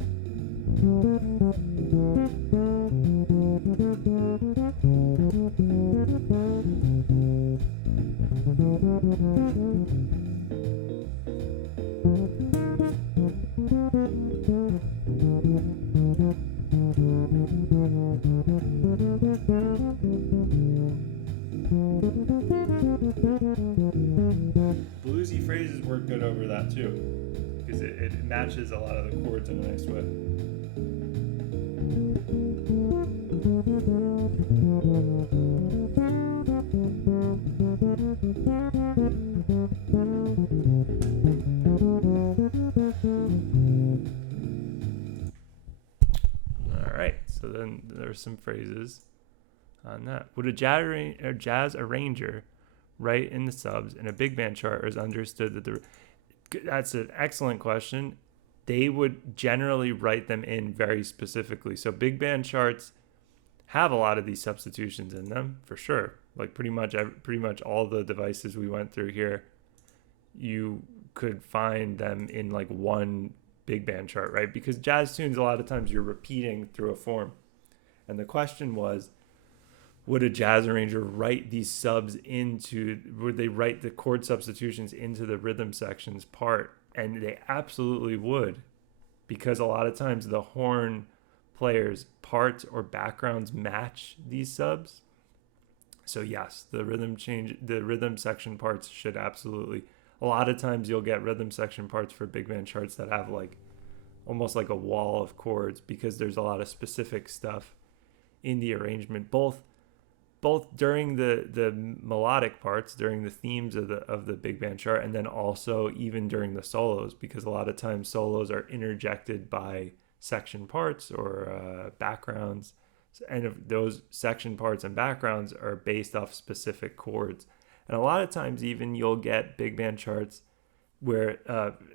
Bluesy phrases work good over that too, because it matches a lot of the chords in a nice way. All right, so then there's some phrases on that. Would a jazz arranger write in the subs in a big band chart, or is understood that that's an excellent question. They would generally write them in very specifically. So big band charts have a lot of these substitutions in them for sure. Like pretty much all the devices we went through here, you could find them in like one big band chart, right? Because jazz tunes, a lot of times you're repeating through a form. And the question was, would a jazz arranger write these subs would they write the chord substitutions into the rhythm sections part? And they absolutely would, because a lot of times the horn players' parts or backgrounds match these subs. So yes, the rhythm section parts should absolutely. A lot of times you'll get rhythm section parts for big band charts that have like almost like a wall of chords, because there's a lot of specific stuff in the arrangement, both during the melodic parts, during the themes of the big band chart, and then also even during the solos, because a lot of times solos are interjected by section parts or backgrounds, and if those section parts and backgrounds are based off specific chords. And a lot of times even you'll get big band charts where,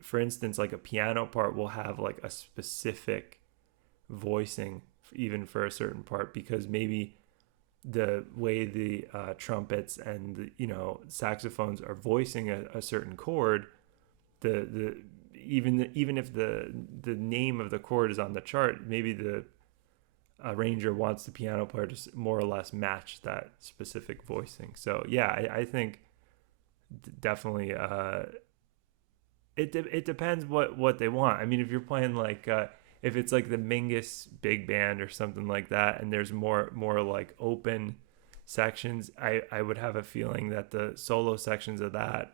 for instance, like a piano part will have like a specific voicing even for a certain part, because maybe the way the trumpets and the, saxophones are voicing a certain chord, the even if the name of the chord is on the chart, maybe the arranger wants the piano player to more or less match that specific voicing. So yeah, I think definitely it depends what they want. I mean, if you're playing like if it's like the Mingus big band or something like that, and there's more like open sections, I would have a feeling that the solo sections of that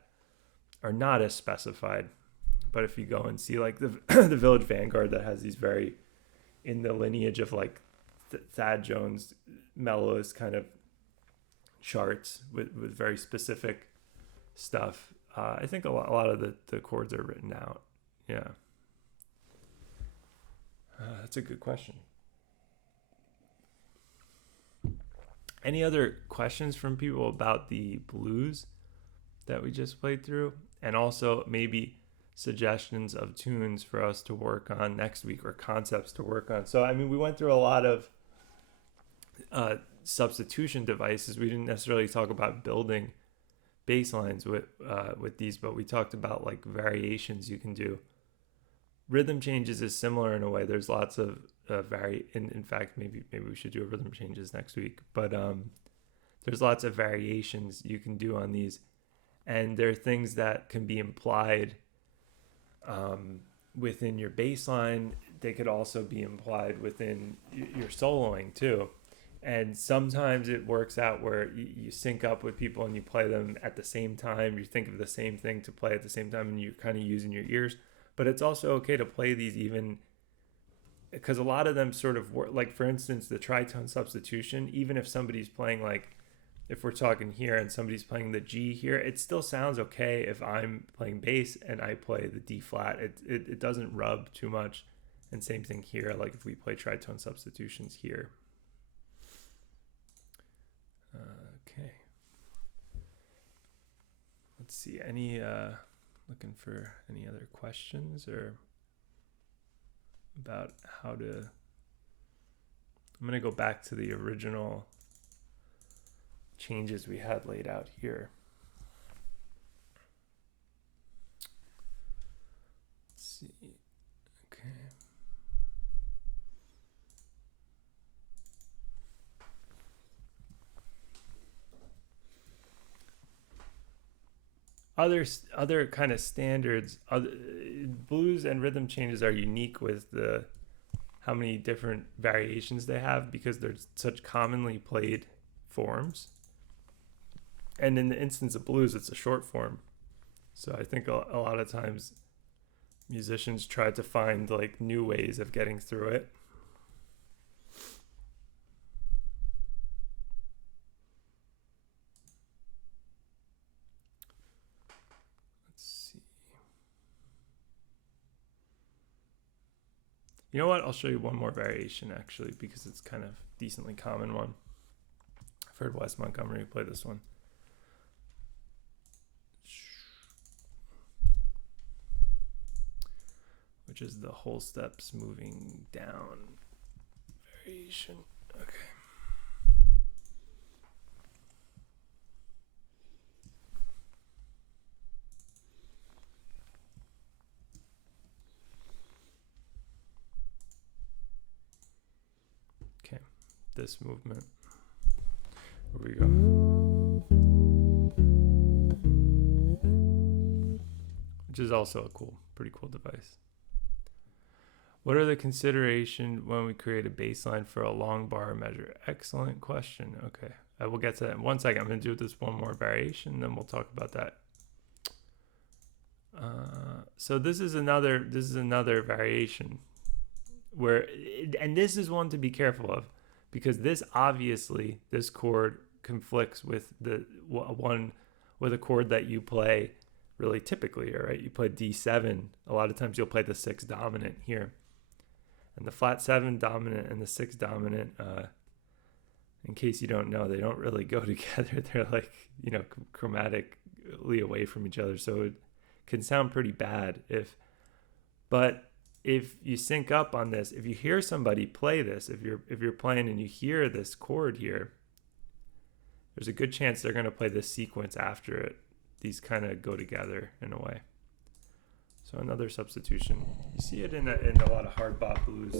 are not as specified. But if you go and see like the the Village Vanguard, that has these very in the lineage of like Thad Jones mellows kind of charts with very specific stuff. I think a lot of the chords are written out. Yeah. That's a good question. Any other questions from people about the blues that we just played through? And also maybe suggestions of tunes for us to work on next week or concepts to work on. So, I mean, we went through a lot of substitution devices. We didn't necessarily talk about building bass lines with these, but we talked about like variations you can do. Rhythm changes is similar in a way. There's lots of in fact, maybe we should do a rhythm changes next week. But there's lots of variations you can do on these, and there are things that can be implied within your bass line. They could also be implied within your soloing too. And sometimes it works out where you sync up with people and you play them at the same time. You think of the same thing to play at the same time, and you're kind of using your ears. But it's also okay to play these even because a lot of them sort of work. Like, for instance, the tritone substitution, even if somebody's playing, like, if we're talking here and somebody's playing the G here, it still sounds okay if I'm playing bass and I play the D flat. It doesn't rub too much. And same thing here, like if we play tritone substitutions here. Okay. Let's see. Looking for any other questions or about how to. I'm going to go back to the original changes we had laid out here. Let's see. Okay. Other kind of standards, blues and rhythm changes are unique with how many different variations they have because they're such commonly played forms. And in the instance of blues, it's a short form. So I think a lot of times musicians try to find like new ways of getting through it. You know what? I'll show you one more variation actually because it's kind of decently common one. I've heard Wes Montgomery play this one. Which is the whole steps moving down variation. Okay. This movement. Here we go. Which is also a pretty cool device. What are the considerations when we create a bass line for a long bar measure? Excellent question. Okay, I will get to that in 1 second. I'm going to do this one more variation, then we'll talk about that. So this is another variation where, and this is one to be careful of. Because this chord conflicts with a chord that you play really typically, right? You play D7. A lot of times you'll play the 6 dominant here. And the flat 7 dominant and the 6 dominant, in case you don't know, they don't really go together. They're like, chromatically away from each other. So it can sound pretty bad but if you sync up on this, if you hear somebody play this, if you're playing and you hear this chord here, there's a good chance they're going to play this sequence after it. These kind of go together in a way. So another substitution. You see it in a lot of hard bop blues.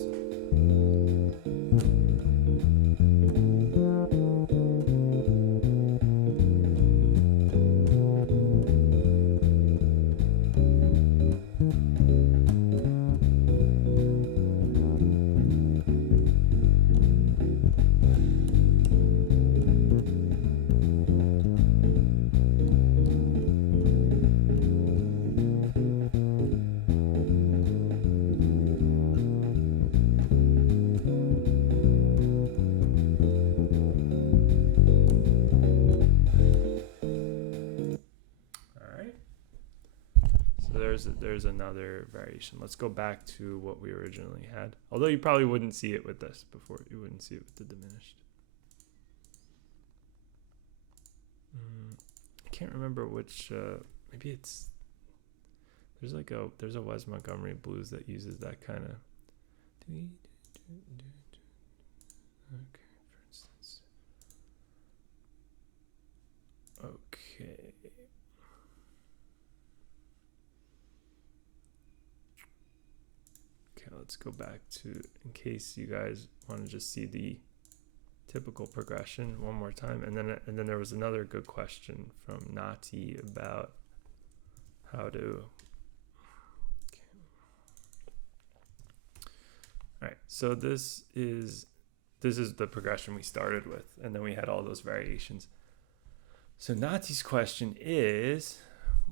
There's another variation. Let's go back to what we originally had. Although you probably wouldn't see it with this before. You wouldn't see it with the diminished. I can't remember which. Maybe it's there's a Wes Montgomery blues that uses that kind of. Okay, for instance. Okay. Let's go back to, in case you guys want to just see the typical progression one more time, and then there was another good question from Nati about how to. Okay. All right, so this is the progression we started with, and then we had all those variations. So Nati's question is,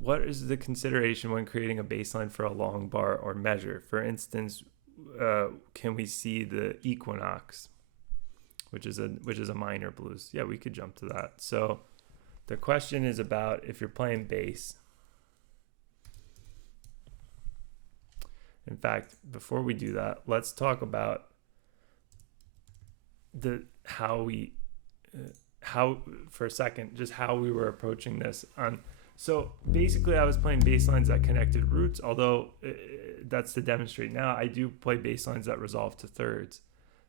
what is the consideration when creating a bass line for a long bar or measure? For instance, can we see the equinox, which is a minor blues? Yeah, we could jump to that. So the question is about if you're playing bass. In fact, before we do that, let's talk about how for a second, just how we were approaching this on. So basically, I was playing bass lines that connected roots, although that's to demonstrate now. I do play bass lines that resolve to thirds.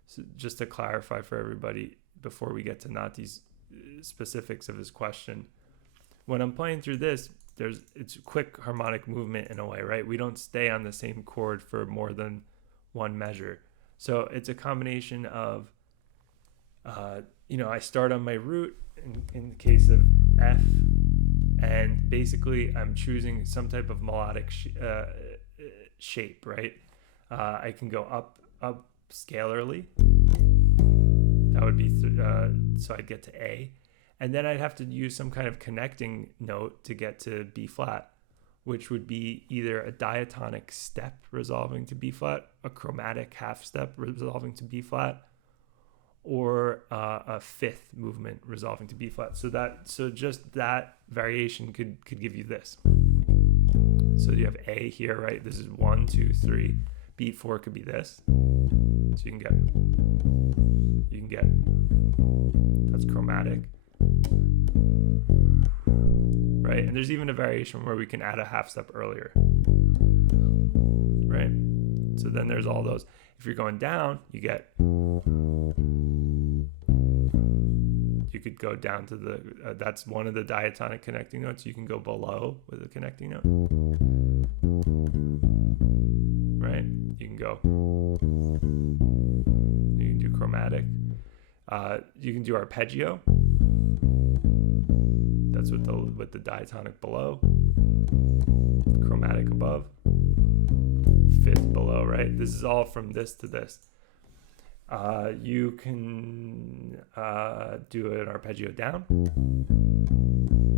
So just to clarify for everybody, before we get to Nati's specifics of his question, when I'm playing through this, it's quick harmonic movement in a way, right? We don't stay on the same chord for more than one measure. So it's a combination of, I start on my root in the case of F, and basically I'm choosing some type of melodic shape, right? I can go up scalarly. That would be, so I'd get to A. And then I'd have to use some kind of connecting note to get to B flat, which would be either a diatonic step resolving to B flat, a chromatic half step resolving to B flat, or a fifth movement resolving to B flat. So just that variation could give you this. So you have A here, right? This is 1, 2, 3. B4 could be this. So you can get that's chromatic, right? And there's even a variation where we can add a half step earlier, right? So then there's all those. If you're going down, you could go down to the, that's one of the diatonic connecting notes. You can go below with a connecting note, right? You can do chromatic. You can do arpeggio. That's with the diatonic below, chromatic above, fifth below, right? This is all from this to this. You can do an arpeggio down.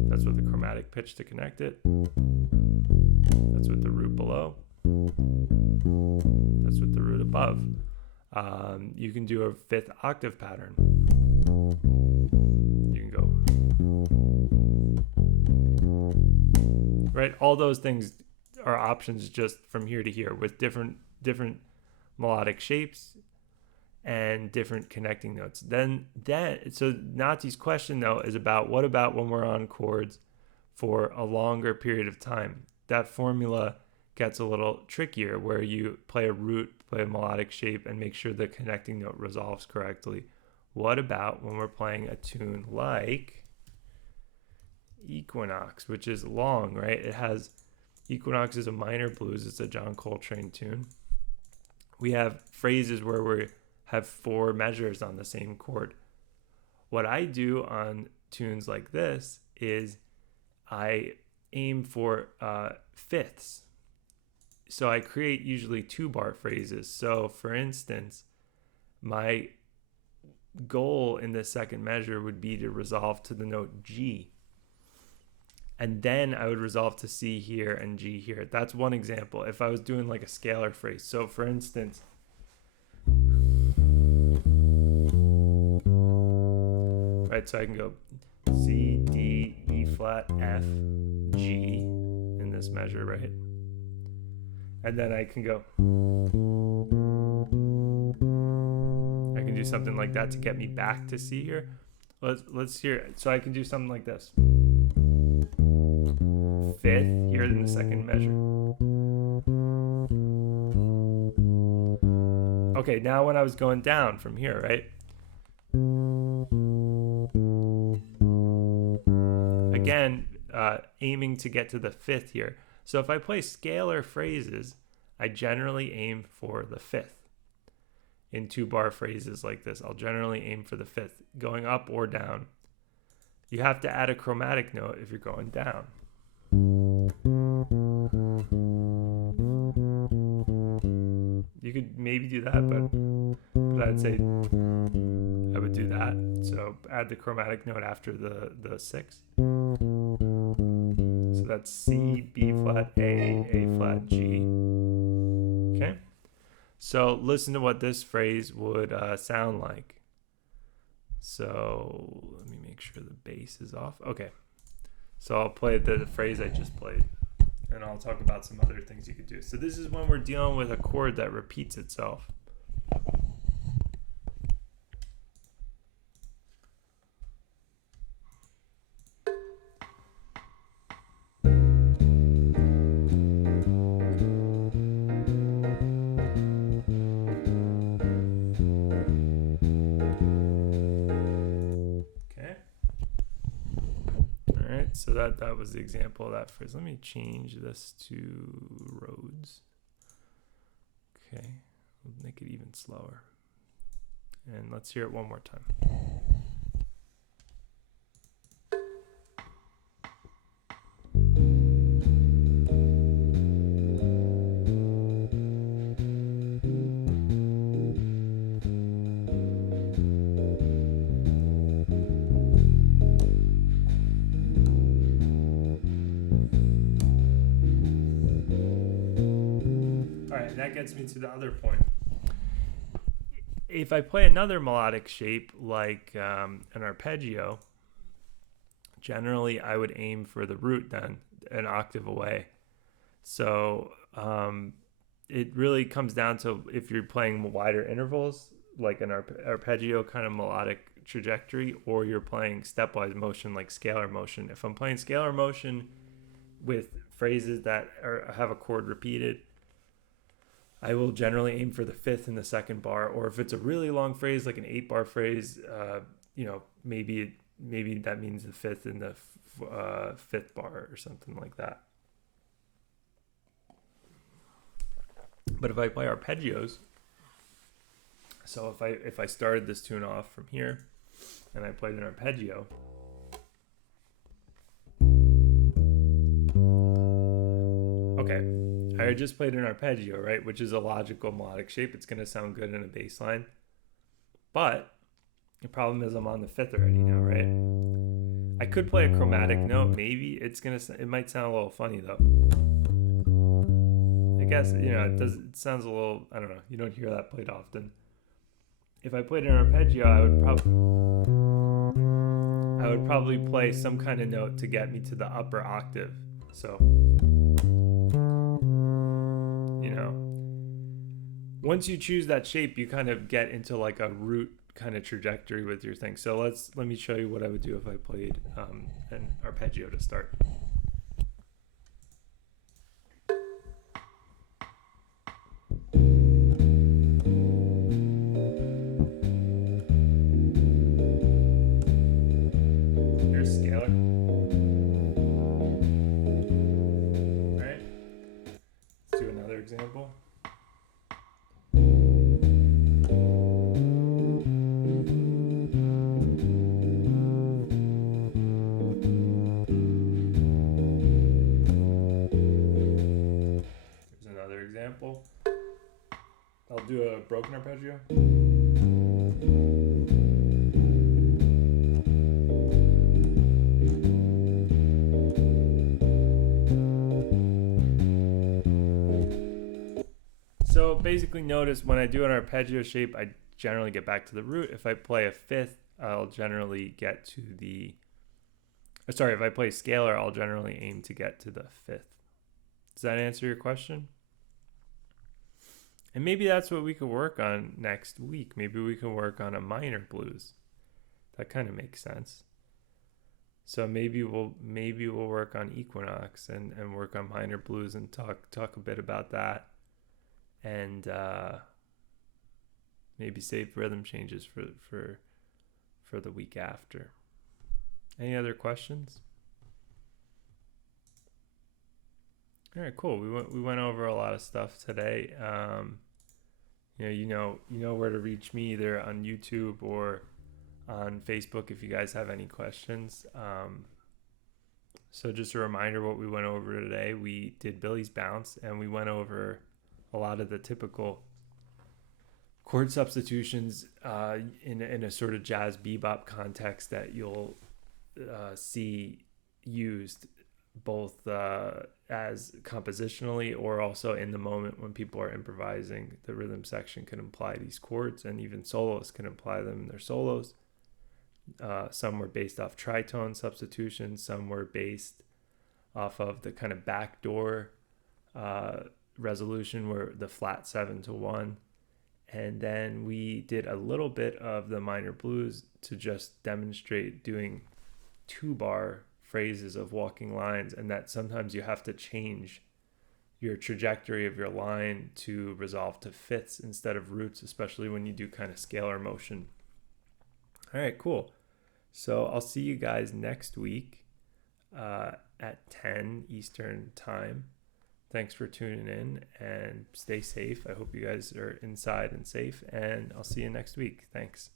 That's with the chromatic pitch to connect it. That's with the root below. That's with the root above. You can do a fifth octave pattern. You can go, right? All those things are options just from here to here with different melodic shapes and different connecting notes. So Nati's question though is about, what about when we're on chords for a longer period of time? That formula gets a little trickier, where you play a root, play a melodic shape, and make sure the connecting note resolves correctly. What about when we're playing a tune like Equinox, which is long, right? It has Equinox is a minor blues. It's a John Coltrane tune. We have phrases where we have 4 measures on the same chord. What I do on tunes like this is I aim for fifths. So I create usually 2-bar phrases. So for instance, my goal in the second measure would be to resolve to the note G. And then I would resolve to C here and G here. That's one example. If I was doing like a scalar phrase. So for instance, right, so I can go C, D, E flat, F, G in this measure, right? And then I can go, I can do something like that to get me back to C here. Let's hear it. So I can do something like this. Fifth here in the second measure. Okay, now when I was going down from here, right? Again, aiming to get to the fifth here. So if I play scalar phrases, I generally aim for the fifth. In 2-bar phrases like this, I'll generally aim for the fifth, going up or down. You have to add a chromatic note if you're going down. You could maybe do that, but I'd say I would do that. So add the chromatic note after the sixth. So that's C, B flat, A flat, G. Okay. So listen to what this phrase would sound like. So let me make sure the bass is off. Okay. So I'll play the phrase I just played, and I'll talk about some other things you could do. So this is when we're dealing with a chord that repeats itself. So that was the example of that phrase. Let me change this to Rhodes. Okay, we'll make it even slower. And let's hear it one more time. That gets me to the other point. If I play another melodic shape like an arpeggio, generally I would aim for the root then, an octave away. So it really comes down to if you're playing wider intervals, like an arpeggio kind of melodic trajectory, or you're playing stepwise motion like scalar motion. If I'm playing scalar motion with phrases that have a chord repeated, I will generally aim for the fifth in the second bar, or if it's a really long phrase, like an 8-bar phrase, maybe that means the fifth in the fifth bar or something like that. But if I play arpeggios, so if I started this tune off from here and I played an arpeggio, okay, I just played an arpeggio, right? Which is a logical melodic shape. It's going to sound good in a bass line. But the problem is I'm on the fifth already now, right? I could play a chromatic note. Maybe it might sound a little funny though. I guess, it sounds a little, I don't know. You don't hear that played often. If I played an arpeggio, I would probably play some kind of note to get me to the upper octave. So, once you choose that shape, you kind of get into like a root kind of trajectory with your thing. So let me show you what I would do if I played an arpeggio to start. Here's scalar. do a broken arpeggio. So basically notice when I do an arpeggio shape, I generally get back to the root. If I play a fifth, I'll generally get to the, sorry, if I play scalar, I'll generally aim to get to the fifth. Does that answer your question? And maybe that's what we could work on next week. Maybe we can work on a minor blues. That kind of makes sense. So maybe we'll work on Equinox and work on minor blues and talk a bit about that. And maybe save rhythm changes for the week after. Any other questions? All right, cool. We went over a lot of stuff today. You know where to reach me, either on YouTube or on Facebook if you guys have any questions. So just a reminder what we went over today. We did Billy's Bounce, and we went over a lot of the typical chord substitutions in a sort of jazz bebop context that you'll see used both as compositionally or also in the moment when people are improvising. The rhythm section can apply these chords, and even soloists can apply them in their solos. Some were based off tritone substitutions, some were based off of the kind of backdoor resolution where the flat 7-1. And then we did a little bit of the minor blues to just demonstrate doing 2-bar phrases of walking lines, and that sometimes you have to change your trajectory of your line to resolve to fifths instead of roots, especially when you do kind of scalar motion. All right, cool. So I'll see you guys next week at 10 Eastern time. Thanks for tuning in, and stay safe. I hope you guys are inside and safe, and I'll see you next week. Thanks.